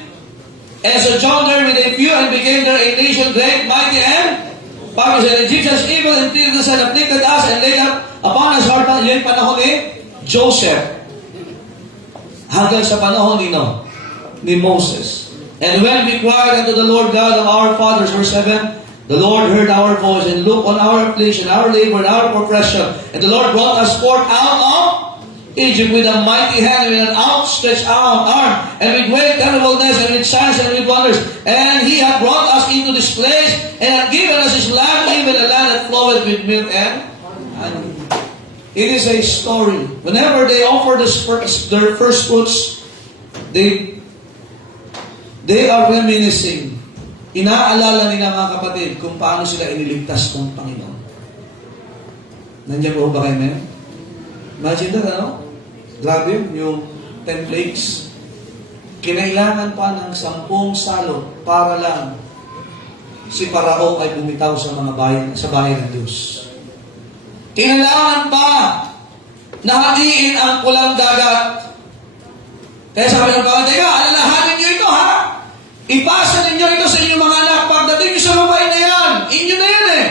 and sojourned there with a few, and became there a nation great, mighty, and powerful. And the Egyptians evil and treated us, and afflicted us, and laid up upon us hard panahon. Yun panahon ni Joseph. Hanggang sa panahon ni Moses. And when we cried unto the Lord God of our fathers, verse 7, the Lord heard our voice, and looked on our affliction, our labor, and our oppression. And the Lord brought us forth out of Egypt with a mighty hand and with an outstretched arm, and with great terribleness, and with signs and with wonders. And he hath brought us into this place, and hath given us his land, even a land that floweth with milk and honey. It is a story. Whenever they offer their first fruits, they are reminiscing. Inaalala nila mga kapatid kung paano sila iniligtas ng Panginoon. Nandiyan po ba kayo, men? Imagine that, ano? Grabe yun, yung 10 plagues. Kinailangan pa ng 10 salot para lang si Parao ay bumitaw sa mga bayan, sa bayan ng Diyos. Kinailangan pa na hatiin ang pulang dagat. Kaya sabi ng Panginoon, teka, alalahanin niyo ito, ha? Ipasa ninyo ito sa inyong mga anak. Pagdating niyo sa babae na yan, inyo na yan eh.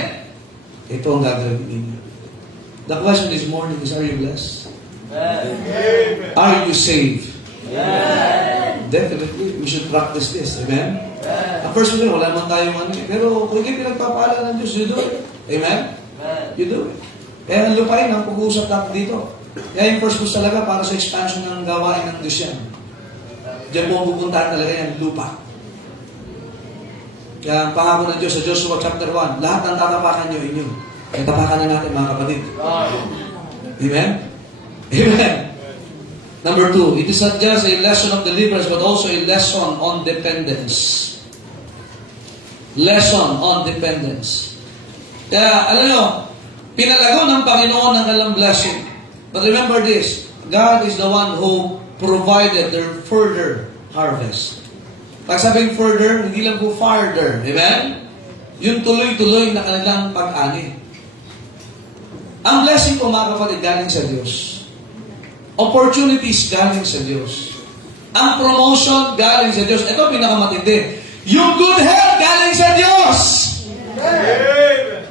Ito ang gagawin ninyo. The question this morning is, are you blessed? Amen. Are you saved? Amen. Definitely, we should practice this. Amen? At first, wala naman tayong ano. Pero kung hindi pinagpapala ng Diyos, you do it. Amen? You do it. Kaya ang lupain ang pag-uusap natin dito. Kaya yung first course talaga para sa expansion ng gawain ng Diyos yan. Diyan po ang pupuntahan talaga yan, lupa. Kaya ang pangako ng Diyos sa Joshua chapter 1, lahat ng tatapakan nyo, inyo. Kaya tapakan na natin mga kapatid. Amen? Amen. Number 2, it is not just a lesson of deliverance but also a lesson on dependence. Lesson on dependence. Kaya, alam nyo, pinalago ng Panginoon ang kanilang blessing. But remember this, God is the one who provided their further harvest. Pag sabing further, hindi lang po farther. Amen? Yung tuloy-tuloy na kanilang pag-ani. Ang blessing po mga kapatid, galing sa Diyos. Opportunities galing sa Diyos. Ang promotion galing sa Diyos. Ito pinakamatindi. Yung good health galing sa Diyos. Amen.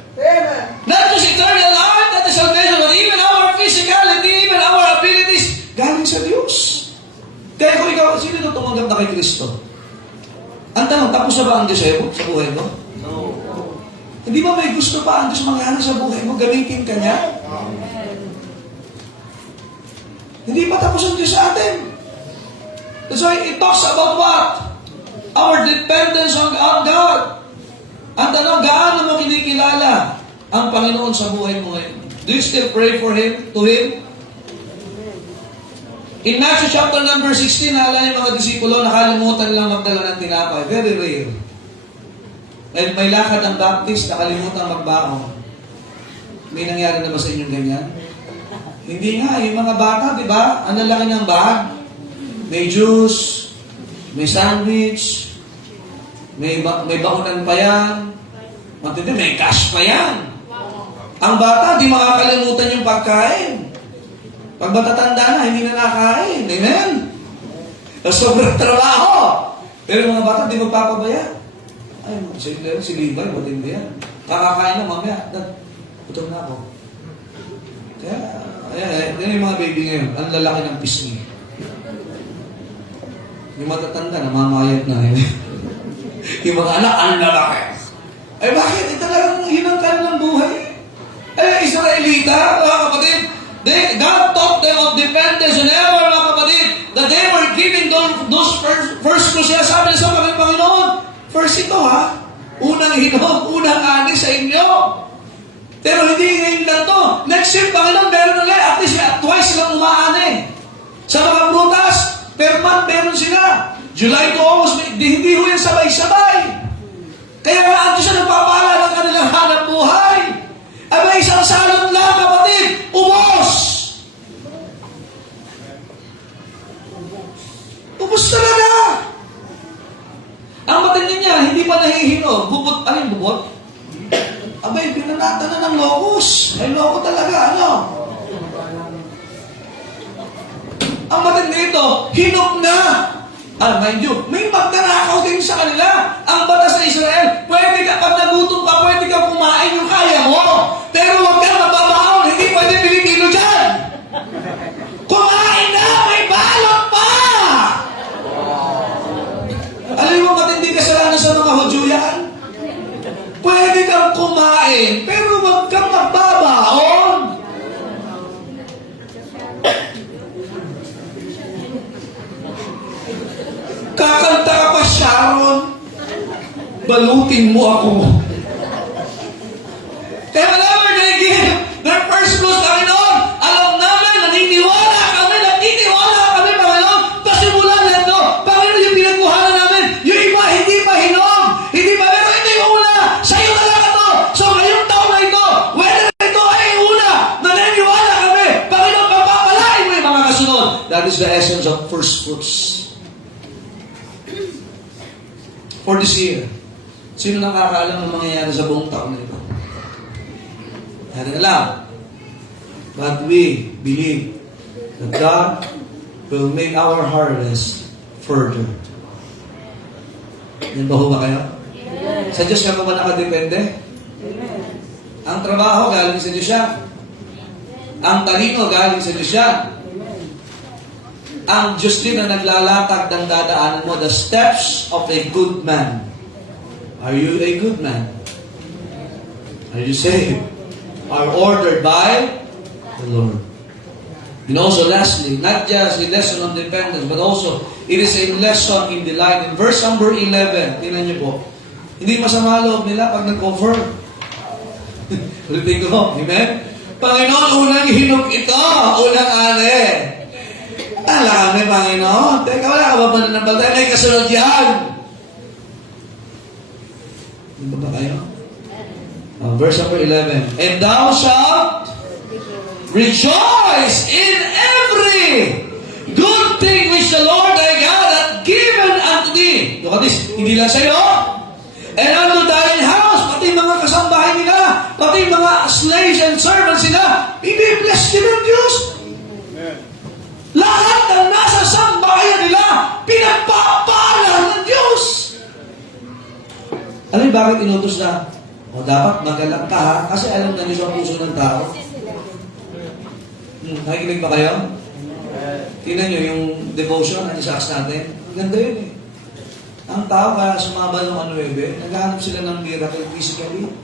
Not just eternal life, not the salvation, but even our physicality, even our abilities, galing sa Diyos. Kaya kung ikaw, sino ito tumanggap na kay Kristo? Ang tanong, tapos na ba ang Diyos sa buhay mo? No. Hindi ba may gusto pa ang Diyos mangyari sa buhay mo? Gamitin ka niya? Hindi pa tapos ang Diyos sa atin. That's why it talks about what? Our dependence on God. Ang tanong, gaano mo kinikilala ang Panginoon sa buhay mo ngayon? Do you still pray for Him, to Him? In Matthew chapter number 16, naalala yung mga disipulo, nakalimutan lang magdala ng tinapay. Very rare. May lakad ang Baptist, nakalimutan magbaon. May nangyari na ba sa inyong ganyan? Hindi nga, yung mga bata, di ba? Ang lalaki ng bag. May juice, may sandwich, may bakunan pa yan. Matindi, may cash pa yan. Ang bata, di makakalimutan yung pagkain. Pag matatanda na, hindi na nakain. Amen? Sobrang trabaho. Pero yung mga bata, di magpapabaya. Ay, si Levi, matindi yan. Kakakain na, mamaya. Gutom na ako. Kaya, yan yung mga baby ngayon. Ang lalaki ng pisngi. Yung matatanda, namamayat na. Yung mga anak, ang lalaki. Ay, bakit? Talagang yun ang kanilang buhay. Israelita, mga kapatid, God taught them of dependence on ever, mga kapatid, that they were giving those first fruits. Sabi nila sa kanilang Panginoon, first ito ha, unang hinog, unang ani sa inyo. Pero hindi ngayon lang to. Next year, Panginoon, meron ulit. At least twice silang umaani. Sa mga prutas, per month meron sila. July to August, hindi ho yan sabay-sabay. Kaya nga ang Diyos na nagpapala ng kanilang hanap buhay. Ay may isang salot lang, kapatid, ubos! Ubos talaga! Ang matindi niya, hindi pa nahihinog. Bubot, ano yung bubot? Abay, pinanata na ng locus. Ay, loco talaga, ano? Ang matindi ito, hinog na! Mind you, may magnanakaw din sa kanila. Ang batas sa Israel, pwede ka, pag nagutom ka, pwede ka kumain yung kaya mo. Pero huwag kang mababaon, hindi pwede Pilipino dyan. Kumain na, may balot pa! Alam mo, matindi kasalanan sa mga Hudyo yan? Pwede kang kumain, pero huwag kang magbabaon. balutin mo ako. Kaya whenever they give their first fruits, Panginoon, alam namin, naniniwala kami, Panginoon, pasimula nito, Panginoon, yung pinagkuhanan namin, yung iba, hindi pa hinom, pero ito yung una, sa'yo talaga to. So, ngayong taon na ito, whether ito ay una, naniniwala kami, Panginoon, papapalain mo yung mga kasunod. That is the essence of first fruits. For this year, sino nakakaalam ng mangyayari sa buong taon na ito? Natin alam. But we believe that God will make our harvest further. Yan ba ho ba kayo? Sa Diyos ka ba nakadepende? Ang trabaho galing sa Diyos yan. Ang talino galing sa Diyos yan. Ang Diyos din na naglalatag ng dadaanan mo, the steps of a good man. Are you a good man? Are you saved? Are ordered by the Lord. And also lastly, not just a lesson on dependence, but also it is a lesson in delight. In verse number 11, tingnan niyo po, hindi masama loob nila pag nag-offer. Ulitin ko, amen? Panginoon, unang hinog ito, unang ane. Ala kami, Panginoon. Teka, wala ka ba mananampalaya? May kasunod yan. Hindi ba kayo? Verse number 11. And thou shalt rejoice in every good thing which the Lord thy God hath given unto thee. Look at this. Hindi lang sa'yo. And unto thine house, pati mga kasambahay nila, pati mga slaves and servants nila, i-bless din ng Diyos. Lahat ng nasa sambahayan nila, pinagpapala ng Diyos. Alam niyo bakit inutos na? O dapat magalang ka ha? Kasi alam na niyo sa puso ng tao. Nakikinig ba kayo? Tingnan niyo yung devotion na isa natin. Ang ganda yun eh. Ang tao kaya sumama ng naghahanap sila ng miracle physically.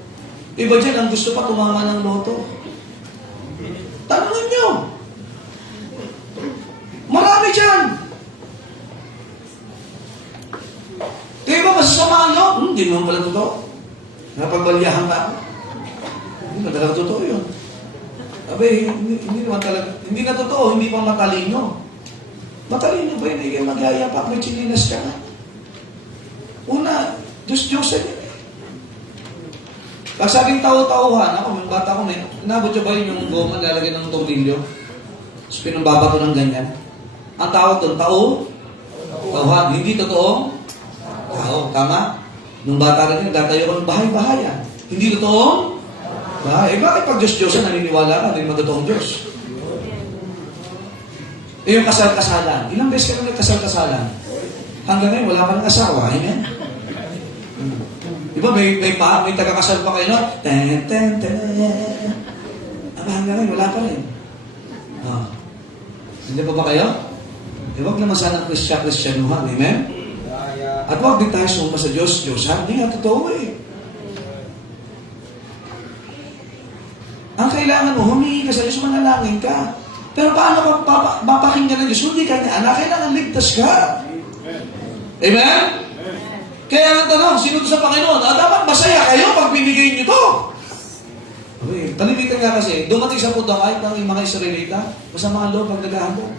Iba dyan, ang gusto pa tumama ng loto. Tanungin niyo. Marami dyan. Kaya ba masasama nyo? Hindi naman pala totoo. Napagbalyahan ka ako. Hindi na talaga totoo yun. Sabi, hindi naman talaga, hindi na totoo, hindi pa matalino. Matalino ba yun? Hindi kayo magyayapak, may chilinas ka na. Una, Diyos-Diyosan yun eh. Pag sabing tao-tauhan, ako, yung bata ko na yun, inabot siya ba yun yung goma, lalagay ng tornilyo? Tapos pinambabato ng ganyan. Ang tawag doon, tauhan. Hindi totoo, tao. Tama? Nung bata rin yun, datayo ko ng bahay-bahayan. Hindi totoo, bahay. Bakit pag Diyos-Diyosan naniniwala ka, hindi matotoong Diyos? Eh yung kasal-kasalan. Ilang beses ka na nagkasal-kasalan? Hanggang ngayon, wala ka ng asawa. Amen? Diba, may taga-kasal pa kayo, no? Hanggang ngayon, wala pa rin. Hindi pa ba kayo? Huwag naman sana Kristyanuhan. Amen? At huwag din tayo sumpa sa Diyos. Hindi nga totoo eh. Ang kailangan mo, humingi ka sa Diyos, manalangin ka. Pero paano ka papakinggan ng Diyos? Hindi ka niya anak, kailangan ligtas ka. Amen? Kaya ang tanong, sino to sa Panginoon? Dapat masaya kayo pag binigay niyo to. Okay, kalimitan nga kasi, dumating sa punto kahit ng mga Israelita, masama ang loob pag naghahandog.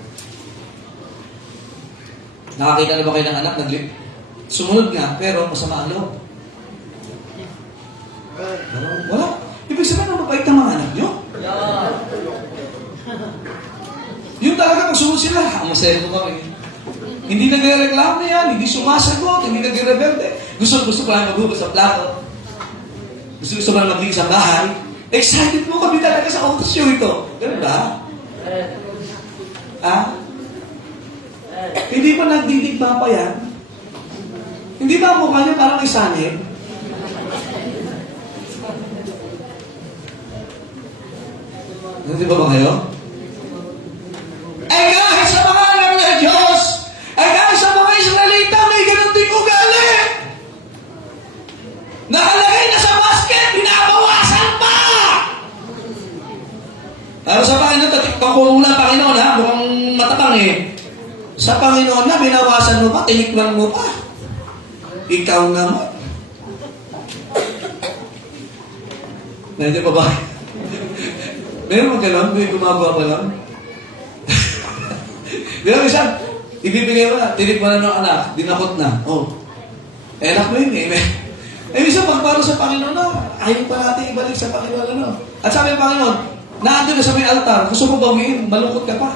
Nakakita na ba kayo ng anak? Sumunod nga, pero masama ang loob. Wala. Ibig sabihin na mabait ang mga anak nyo? Yung talaga pag sumunod sila, masaya ko kami. Hindi nagre-reklamo na yan, hindi sumasagot, hindi nagre-rebelde. Gusto ko lang maghugas sa plato. Gusto ko lang maglinis sa bahay. Excited mo kami talaga sa okasyon ito. Ganun ba? Hindi pa nagdidigma pa yan? Hindi ba mukha niya parang may sanib? Hindi ba kayo? Eh kahit sa mga anak ng Diyos, kahit sa mga Israelita, may ganun din ugali. Nakalagay na sa basket, binabawasan pa! Pero sa Panginoon, kakulula Panginoon ha, mukhang matabang eh. Sa Panginoon na, binawasan mo pa, tinikman mo pa. Ikaw naman. Nandiyan pa ba? Meron mo gano'n? May gumagawa pa lang? Di ba, minsan, ibibigay mo na, tinig mo na ng anak, dinakot na. Oh. Anak mo yun eh. Minsan, pagparo sa Panginoon na, ayaw pa natin ibalik sa Panginoon. Ano? At sabi ng Panginoon, naandun ka sa may altar, gusto mo bawiin, malungkot ka pa.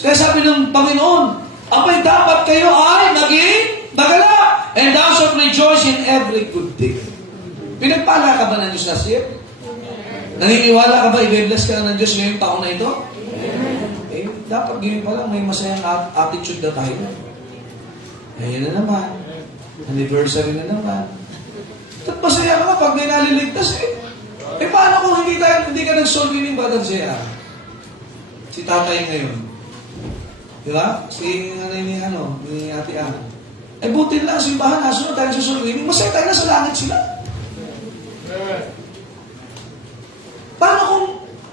Kaya sabi ng Panginoon, abay dapat kayo ay maging magala, and thou shalt rejoice in every good thing. Pinagpala ka ba ng Diyos last year? Naniniwala ka ba, i-bless ka ng Diyos ngayong taon na ito? Eh, dapat gawin pa lang, may masayang attitude na tayo. Ayun na naman. Anniversary na naman. At masaya ka pag may naliligtas eh. Eh paano kung hindi ka nag-solve yung batang siya? Si tatay ngayon. Di ba? Si nanay ni Ate Ana. Eh buti lang, simbahan, nasunod tayo sa solve. Masaya tayo na sa langit sila. Paano kung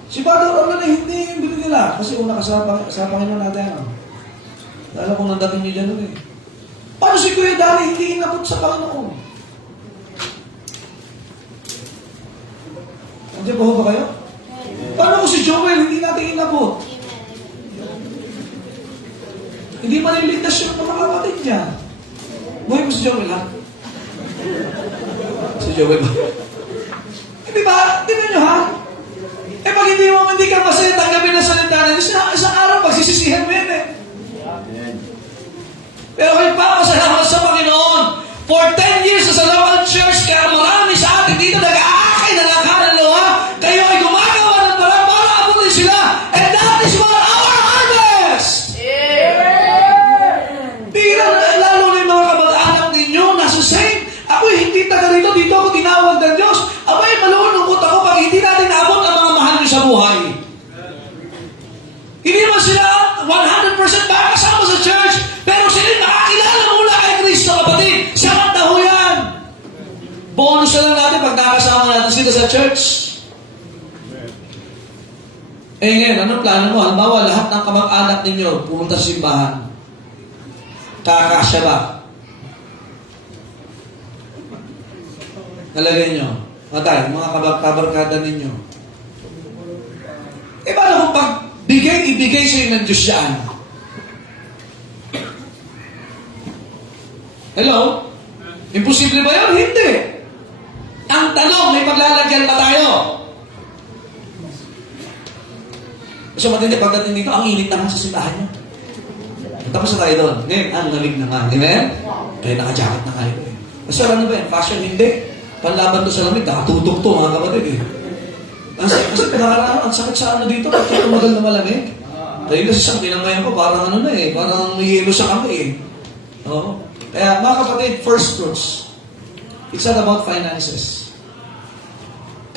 si Father Orlando na hindi yung bilhin nila? Kasi una ka sa Panginoon natin. Lalo kung nandating niyo dyan nun eh. Paano si Kuya Dali hindi inabot sa Panginoon? Andiyan ba ho ba kayo? Paano kung si Joel hindi natin inabot? Hindi maliligtas yung mga kapatid niya. Buhay mo si Joel, ha? Si Joel ba? Di ba? Di ba nyo, ha? Eh pag hindi ka masaya, tanggapin na salita na isang araw, pagsisisihan mo yan eh. Pero kayo pa, masalamat sa Panginoon. For 10 years sa local church, kaya marami sa atin dito nag-aakay na nakakaluluha. Kayo ay gumagawa ng parang para abutin sila. And that is what our harvest! Tira na lalo na yung mga kamag-anak ninyo, nasa same. Ako hindi taga rito, dito ako tinawag ng Diyos. Abay, malulungkot ako pag hindi natin naabot ang mga mahal nyo sa buhay. Hindi man sila 100% makakasama sa church, pero sila nakakilala mula kay Kristo, kapatid. Samat na ho yan. Bonus na lang natin pag nakasama natin sila sa church. Eh ngayon, anong plano mo? Halimbawa, lahat ng kamag-anak ninyo pumunta sa simbahan. Kakasya ba? Nalagay nyo. Mga kabarkada ninyo. Eh paano kung pag ibigay sa'yo ng Diyos yan? Hello? Imposible ba yun? Hindi. Ang tanong, may paglalagyan ba tayo? So matindi, pagdating dito, ang init naman sa simbahan nyo. Tapos na tayo doon. Ngayon, lamig na nga. Amen? Kaya naka-jacket na kayo eh. Kasi ano ba yan? Fashion hindi. Panlaban to sa lamig, nakatutok to mga kapatid eh. Kasi pinakaraan, ang sakit sa dito, pagka tumagal na malamig. Dahil kasi sa pinamayan ko, parang parang may yelo sa kami eh. Oo. Kaya mga kapatid, first fruits. It's not about finances.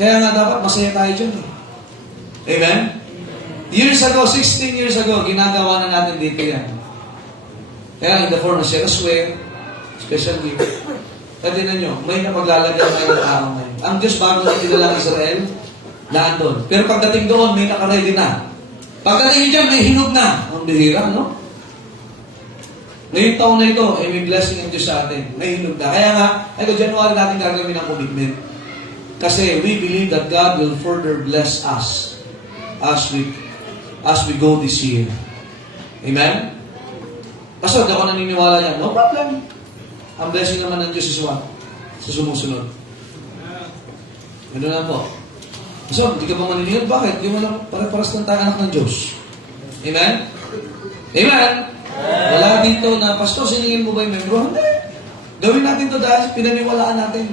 Kaya nga dapat masaya tayo dyan eh. Amen? Years ago, 16 years ago, ginagawa na natin dito yan. Kaya in the form of Sherasware, special gift. Kaya tinan nyo, may napaglalagyan tayo ng araw ngayon. Ang Diyos bago na nilalang Israel, naandun. Pero pagdating doon, may nakaready na. Pagdating dyan, may hinog na. Ang bihira, no? Ngayong taon na ito, may blessing ang Diyos sa atin. May hinog na. Kaya nga, ito, January natin gagawin ang commitment. Kasi we believe that God will further bless us as we go this year. Amen? Pastor, ako naniniwala yan. No problem. Ang blessing naman ng Diyos is what? Sa sumusunod. Ano na po? So, hindi ka ba maniniwala? Bakit? Hindi mo lang pare-paras ng anak ng Diyos. Amen? Amen? Wala dito na, Pastor, siningin mo ba yung membro? Hindi. Gawin natin to dahil pinaniwalaan natin.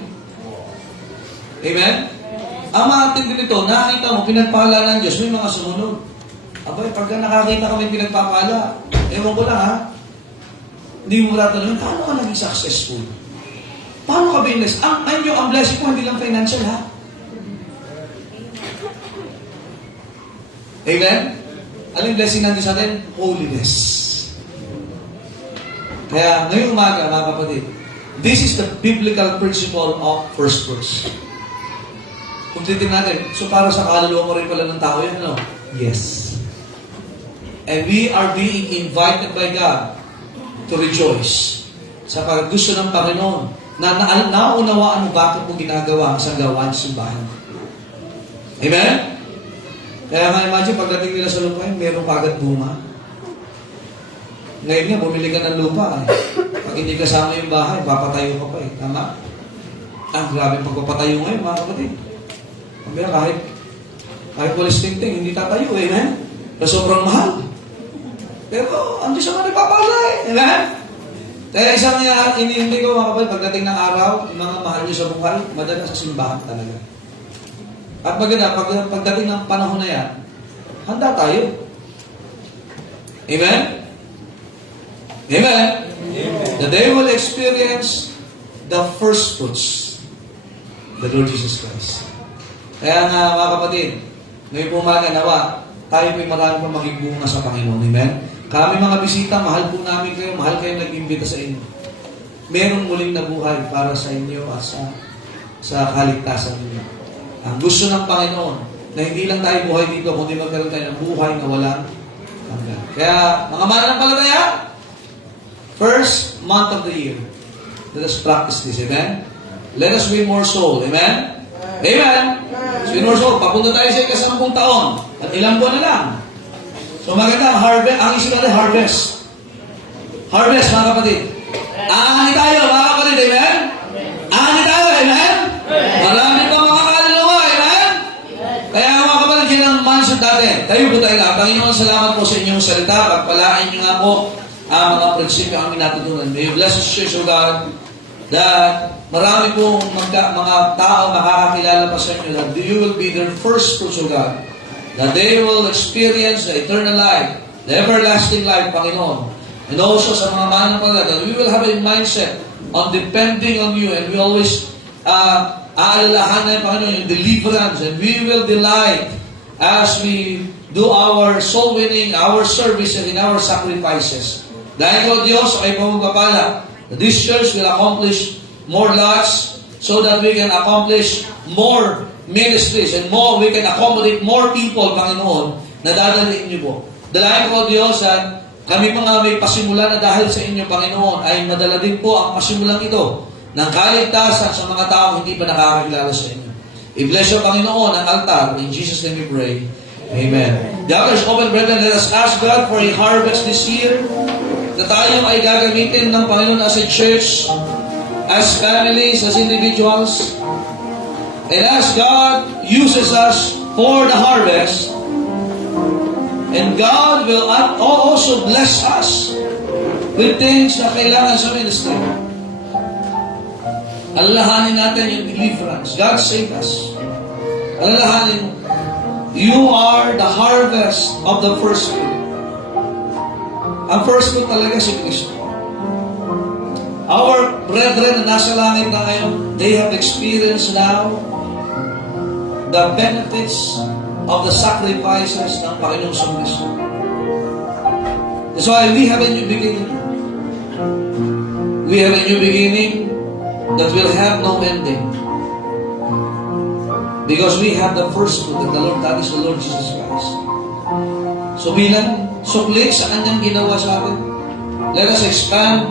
Amen? Ang mga atin dito, nakakita mo, pinagpala ng Diyos, may mga sumunod. Abay, pagka nakakita kami pinagpapala, ewan ko lang ha, hindi mo tatanungin, paano ka naging successful? Paano ka blessed? Ang blessing ko, hindi lang financial ha. Amen? Aling blessing natin sa atin? Holiness. Kaya ngayong umaga, mga kapatid, this is the biblical principle of first fruits. Kung titignan natin, so para sa kaluluwa mo rin pala ng tao yan, ano? Yes. And we are being invited by God to rejoice sa paggusto ng Panginoon na naunawaan mo bakit mo ginagawa ang isang gawain sa simbahan. Amen? Kaya nga imagine, pagdating nila sa lupa, meron kagad bunga. Ngayon nga, bumili ka ng lupa. Pag hindi kasama yung bahay, papatayo ka pa eh. Tama? Grabe pagpapatayo ngayon, mga kapatid. Kahit walis tingting, hindi tatayo eh. Amen? Kasi sobrang mahal. Pero, ang Diyos naman nagpapala eh. Amen? Kaya isang inihintay ko mga kapatid, pagdating ng araw, yung mga mahal nyo sa buhay, madala sa simbahan talaga. At maganda, pagdating ng panahon na yan, handa tayo. Amen? Amen? That they will experience the first fruits, the Lord Jesus Christ. Kaya nga mga kapatid, ngayon pumaga nawa, tayo po'y marami pa maging bunga sa Panginoon. Amen? Kami mga bisita, mahal po namin kayo, mahal kayong nag-imbita sa inyo. Merong muling na buhay para sa inyo at sa kaligtasan ninyo. Ang gusto ng Panginoon, na hindi lang tayo buhay dito, kundi magkaroon tayo ng buhay na walang hanggan. Kaya, mga mananampalataya, first month of the year, let us practice this, amen? Let us win more soul, amen? Amen? Win more soul, papunta tayo sa ika-10 taon, at ilang buwan na lang. So maganda, ang isip natin, harvest. Harvest, mga kapatid. Aanganin tayo, mga kapatid, amen? Aanganin tayo, amen? Marami pa mga kaluluwa, amen? Kaya mga kapatid, yun ang mindset natin. Tayo po tayo lang. Panginoon, salamat po sa inyong salita. Pagpalain niyo nga po ang mga prinsipyo ang natutunan. May you bless us, Church of God, that marami pong mga tao makakakilala pa sa inyo that you will be their first fruits of God. That they will experience the eternal life, the everlasting life, Panginoon. And also sa mga mananampalataya, that we will have a mindset on depending on you, and we always aalalahanan, Panginoon, yung deliverance, and we will delight as we do our soul winning, our service, and in our sacrifices. Dahil ko, Diyos, ay pumagpapala, that this church will accomplish more lots so that we can accomplish more ministries and more, we can accommodate more people, Panginoon, na dadalhin niyo po. Dalahin ko, Diyos, at kami mga may pasimula na dahil sa inyo, Panginoon, ay madala din po ang pasimulang ito ng kaligtasan sa mga taong hindi pa nakakakilala sa inyo. I-bless you, Panginoon, ang altar. In Jesus' name we pray. Amen. The others, open, brethren, let us ask God for a harvest this year, na tayo ay gagamitin ng Panginoon as a church, as families, as individuals, and as God uses us for the harvest, and God will also bless us with things na kailangan sa ministry. Alalahanin natin yung deliverance. God save us. Alalahanin, you are the harvest of the first fruit. Ang first fruit talaga si Kristo. Our brethren na nasa langit na ngayon, they have experienced now the benefits of the sacrifices ng Panginoong Kristo. That's why we have a new beginning. We have a new beginning that will have no ending. Because we have the first fruit of the Lord, that is the Lord Jesus Christ. So bilang sukli sa kanyang ginawa sa atin, let us expand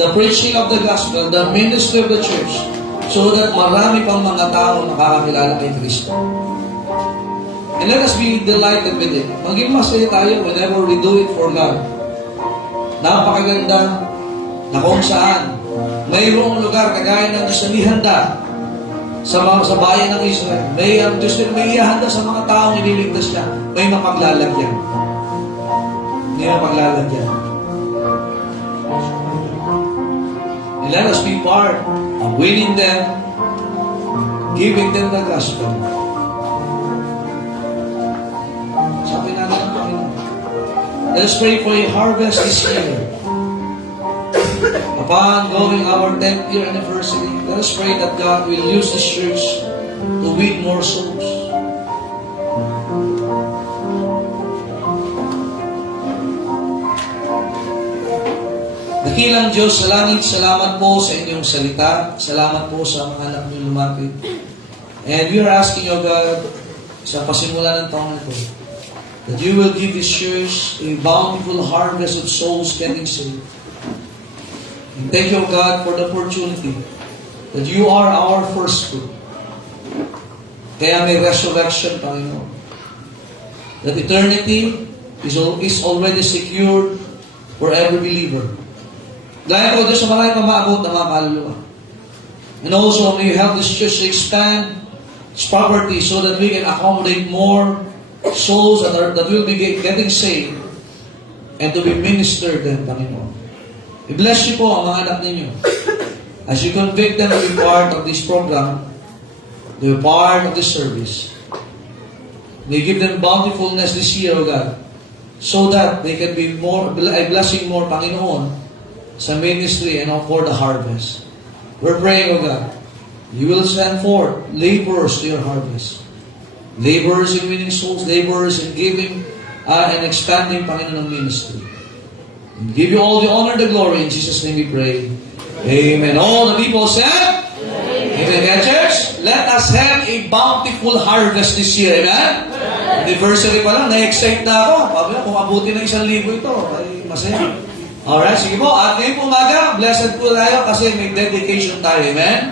the preaching of the gospel, the ministry of the church, so that marami pang mga tao nakakakilala kay Kristo. And let us be delighted with it. Maging masaya tayo whenever we do it for God. Napakaganda na kung saan mayroong lugar kagaya ng Diyos na ihanda sa bayan ng Israel. May ang Diyos na may ihanda sa mga taong ililigtas niya. May mapaglalagyan. May mapaglalagyan. And let us be part of winning them, giving them the gospel. Sabi natin ang Panginoon. Let us pray for a harvest this year. Upon going our 10th year anniversary, let us pray that God will use this church to win more souls. Dakilang Diyos sa langit, salamat po sa inyong salita. Salamat po sa mga anak niyo lumapit. And we are asking you, God, sa pasimula ng taon ito, that you will give this church a bountiful harvest of souls getting saved. And thank you, God, for the opportunity that you are our first fruit. Kaya may resurrection, Panginoon. That eternity is already secured for every believer. Gaya ko doon sa maraming mamaabot na mga kaluluwa. And also, may you help this church to expand its property so that we can accommodate more souls that will be getting saved and to be ministered then, Panginoon. I-bless you po ang mga anak ninyo. As you convict them to be part of this program, to be part of this service, may give them bountifulness this year, O God, so that they can be more, a blessing more, Panginoon, sa ministry and for the harvest. We're praying, O God, you will send forth laborers to your harvest. Laborers in winning souls, laborers in giving and expanding, Panginoon, ng ministry. And give you all the honor and the glory. In Jesus' name we pray. Amen. All the people said, Amen. Kaya church, let us have a bountiful harvest this year. Amen? Anniversary pa lang, na-excite na ako. Pabi na, kung abutin ng 1,000 ito, ay masaya. Alright, sige po. At ngayon po umaga, blessed po tayo kasi may dedication tayo. Amen?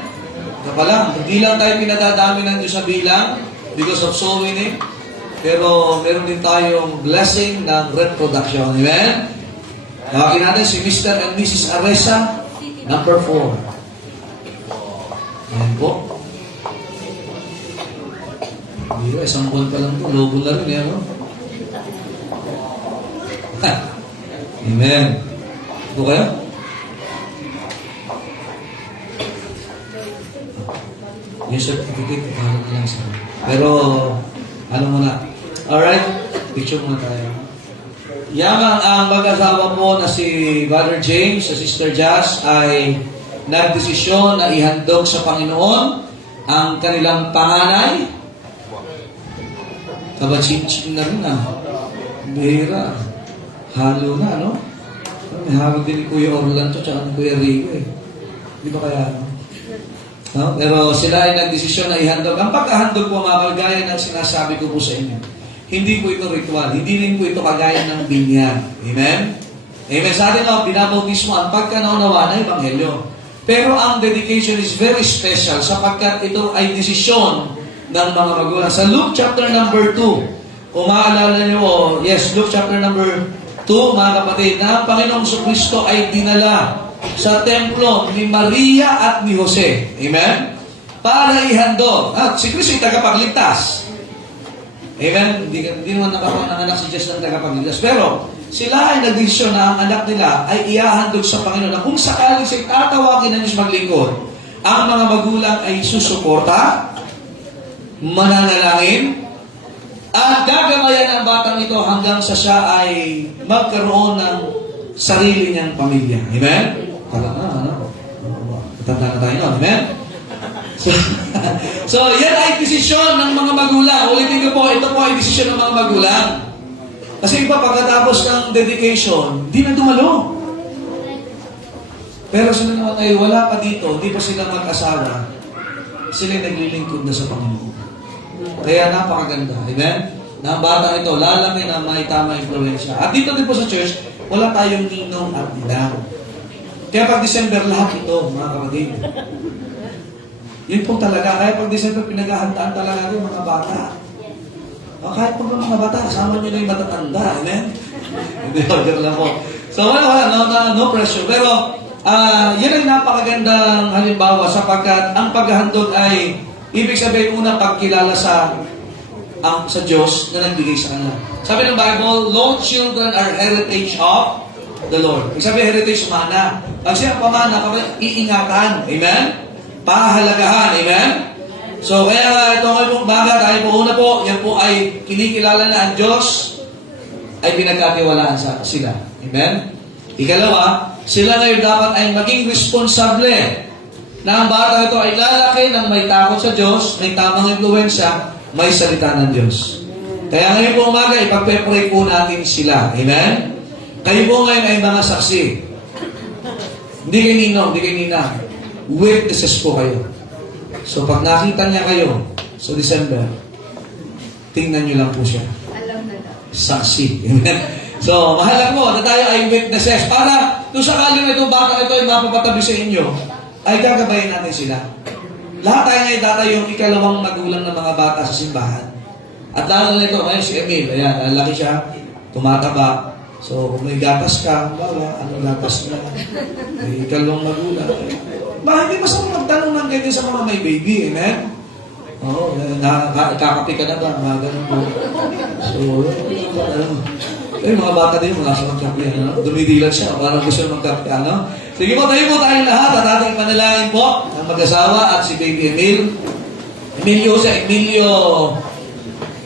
Ito pa lang, hindi lang tayo pinadadami ng Diyos sa bilang because of soul winning, pero meron din tayong blessing ng reproduction. Amen? Tawagin natin si Mr. and Mrs. Aresa, number 4. Ayan po. Hindi ko, isang buwan pa lang po. Logo na rin, yan, no? Amen. Ito kayo? Yung certificate, ikaw na lang sa pero, ano muna. Alright, picture muna tayo. Yamang ang mag-asawa po na si Brother James, sa Sister Jazz, ay nagdesisyon na ihandog sa Panginoon ang kanilang panganay. Kabachinchin na rin Bihira. Halo na, no? May halo din ni Kuya Orlando at ni Kuya Rico eh. Di ba kaya, no? No? Pero sila ay nagdesisyon na ihandog. Ang pagkahandog po, mga kagaya ng sinasabi ko po sa inyo, hindi po ito ritual. Hindi rin po ito kagaya ng binyan. Amen? Amen. Sa atin, binabautismo ang pagkanaunawa ng Ebanghelyo. Pero ang dedication is very special sapagkat ito ay desisyon ng mga magulang. Sa Luke chapter number 2, kung maalala nyo, yes, Luke chapter number 2, mga kapatid, na ang Panginoong Kristo ay dinala sa templo ni Maria at ni Jose. Amen? Para ihandog. At si Kristo ay tagapagligtas. Amen? Hindi naman nakapanganak si Jesus ng tagapagligtas. Pero, sila ay nagdesisyon na ang anak nila ay iahandog sa Panginoon na kung sakaling siya'y tatawagin ng Diyos maglingkod, ang mga magulang ay susuporta, mananalangin, at gagamayan ang batang ito hanggang sa siya ay magkaroon ng sarili niyang pamilya. Amen? Tatanda na tayo, amen? So, yan ay desisyon ng mga magulang. Ulitin ko po, ito po ay desisyon ng mga magulang. Kasi iba, pagkatapos ng dedication, di na dumalo. Pero sila naman ay wala pa dito, di pa sila mag-asawa. Sila naglilingkod na sa Panginoon. Kaya napakaganda. Amen? Na ang bata ito, lalaki na may tama influensya. At dito din po sa church, wala tayong ninong at ninang. Kaya pag December, lahat ito, mga kapatid. Yun po talaga. Kaya pag December, pinaghahandaan talaga yung mga bata. O, kahit po mga bata, kasama nyo na yung matatanda. Amen? Hindi, order lang po. So, no pressure. Pero, yan ang napakagandang halimbawa sapagkat ang paghahandog ay ibig sabihin una pagkilala sa Diyos na nagbigay sa kanila. Sabi ng Bible, "Lo, children are heritage of the Lord." Ibig sabihin, heritage mana. Pag siya pamana, iingatan. Amen? Pahalagahan. Amen? So, kaya ito ngayong baga, tayo po una po, yan po ay kinikilala na ang Diyos ay pinagkatiwalaan sa sila. Amen? Ikalawa, sila ngayon dapat ay maging responsable na ang bata ito ay lalaki ng may takot sa Diyos, may tamang impluensya, may salita ng Diyos. Kaya ngayon po umaga, ipagpe-pray po natin sila. Amen? Kayo po ngayon ay mga saksi. Hindi kayo ninong, hindi kayo ninang. Witnesses po kayo. So pag nakita niya kayo sa December, tingnan niyo lang po siya. Alam na daw. Saksi. Amen? So, mahalaga po na tayo ay witnesses para kung sakaling itong bata ito ay mapapatabi sa inyo, ay gagabayin natin sila. lahat tayo ngayon data yung ikalawang magulang ng mga bata sa simbahan. At lalo na ito, ngayon si Emil, ayan, laki siya, tumataba. So, kung may gatas ka, bawa, anong gatas na? May ikalawang magulang. Bakit hindi masama magtanong ng ganyan sa mga may baby, amen? Oo, nakakapi ka na ba? Mga ganun po. So, mga bata din, wala siya magkapi. Ano? Dumidilat siya, parang gusto na magkapi. Ano? Sige po, tayo po tayong lahat at ating panalangin po ng mag-asawa at si baby Emil. Emilio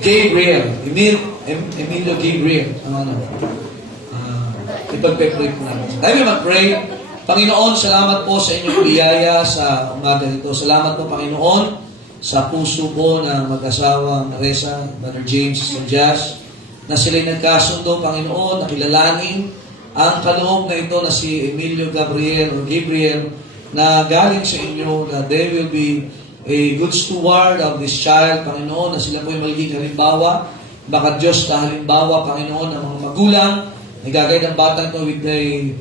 Gabriel. Emilio Gabriel. Ano? Ipag-pray po natin. Tayo mag-pray. Panginoon, salamat po sa inyong biyaya sa umaga nito. Salamat po, Panginoon, sa puso po ng mag-asawa Reza, Brother James, and Jazz, na sila'y nagkasundo, Panginoon, na kilalanin ang kaloob na ito na si Emilio Gabriel, na galing sa inyo, na they will be a good steward of this child, Panginoon, na sila po ay magiging halimbawa, baka Diyos na halimbawa, Panginoon, ng mga magulang, nagagay ng bata ito with a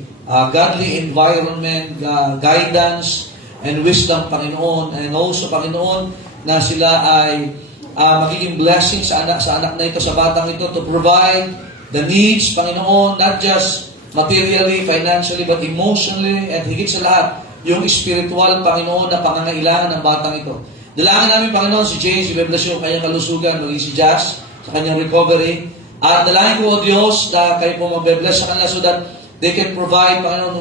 godly environment, guidance, and wisdom, Panginoon, and also, Panginoon, na sila ay magiging blessing sa anak na ito, sa batang ito, to provide the needs, Panginoon, not just materially, financially, but emotionally, and higit sa lahat, yung spiritual, Panginoon, na pangangailangan ng batang ito. Dalangin namin, Panginoon, si James, i-bless yung kanyang kalusugan, maging si Josh, sa kanyang recovery. At dalangin ko, O Diyos, na kayo po mag-bless sa kanila so that they can provide, Panginoon,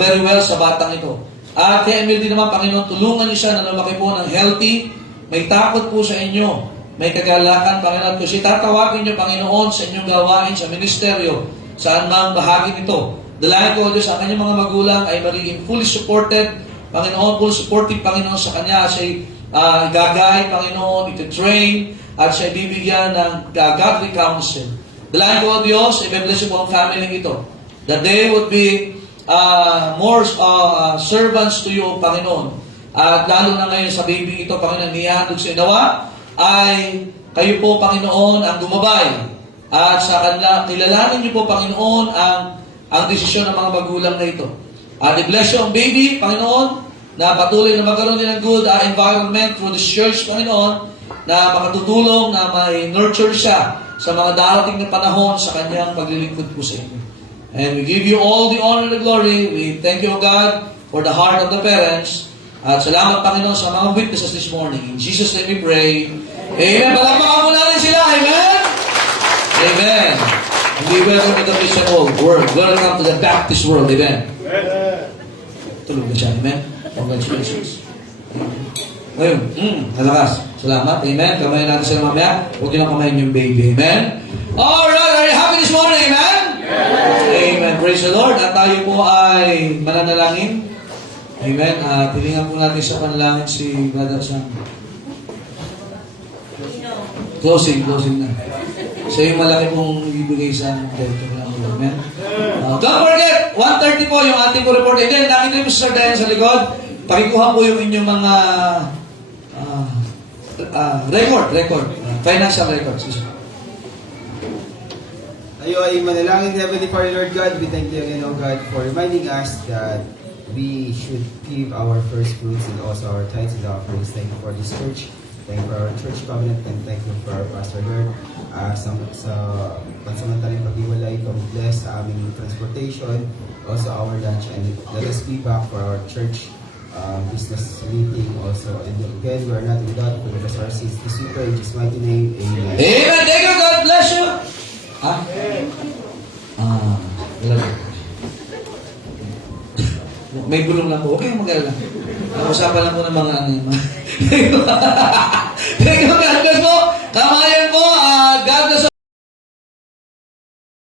very well sa batang ito. At kay Emil din naman, Panginoon, tulungan niyo siya na lumaki po ng healthy, may takot po sa inyo, may kagalakan, Panginoon. Kasi tatawagin niyo, Panginoon, sa inyong gawain, sa ministeryo, saan mang bahagi nito. Dalangin ko, O Diyos, ang kanyang mga magulang ay magiging fully supported, Panginoon, full supportive, Panginoon, sa kanya. Siya'y gagay, Panginoon, ito-train, at siya'y bibigyan ng godly counsel. Dalangin ko, O Diyos, i-bless po ang family ito, that they would be more servants to you, Panginoon. At lalo na ngayon sa baby ito, Panginoon, nihandog sa inawa, ay kayo po, Panginoon, ang gumabay. At sa kanila, kilalanin niyo po, Panginoon, ang desisyon ng mga magulang na ito. At i-bless you ang baby, Panginoon, na patuloy na magkaroon din ng good environment through this church, Panginoon, na makatutulong na may nurture siya sa mga darating na panahon sa kanyang paglilingkod po sa inyo. And we give you all the honor and the glory. We thank you, God, for the heart of the parents. At salamat, Panginoon, sa mga witnesses this morning. In Jesus' name we pray. Amen. Palakpakan mo natin sila. Amen. Amen. And we welcome to the Christian world. Welcome to the Baptist world. Amen. Tulog na siya. Amen. Congratulations. Ngayon, nalakas. Salamat. Amen. Kamayan natin sila mamaya. Huwag niyo lang kamayan yung baby. Amen. Alright. Are you happy this morning? Amen? Amen. Praise the Lord. At tayo po ay mananalangin. Amen. Tilingan po natin sa panalangin si Brother Sam. Closing na. Siya yung malaki pong ibigay sa director lang. Amen. Don't forget, 1:30 po yung ating po report. And then, nakita mo sa Sir Dayan sa likod. Pakikuha po yung inyong mga record. Financial records. Tayo ay manalangin, Heavenly Father, Lord God. We thank you again, O God, for reminding us that we should give our first fruits and also our tithes and offerings. Thank you for this church. Thank you for our church covenant and thank you for our Pastor Lord. Sa pansamantalang pag-iwalay, bless sa aming transportation, also our lunch, and let us be back for our church business meeting also. And again, we are not without because our sins. This we pray in Jesus' mighty name. Amen. Amen. Thank you. God bless you. May gulong lang po. Okay, mag-alala. Usapan lang po ng mga ano. Thank you, God bless po. Kamayan po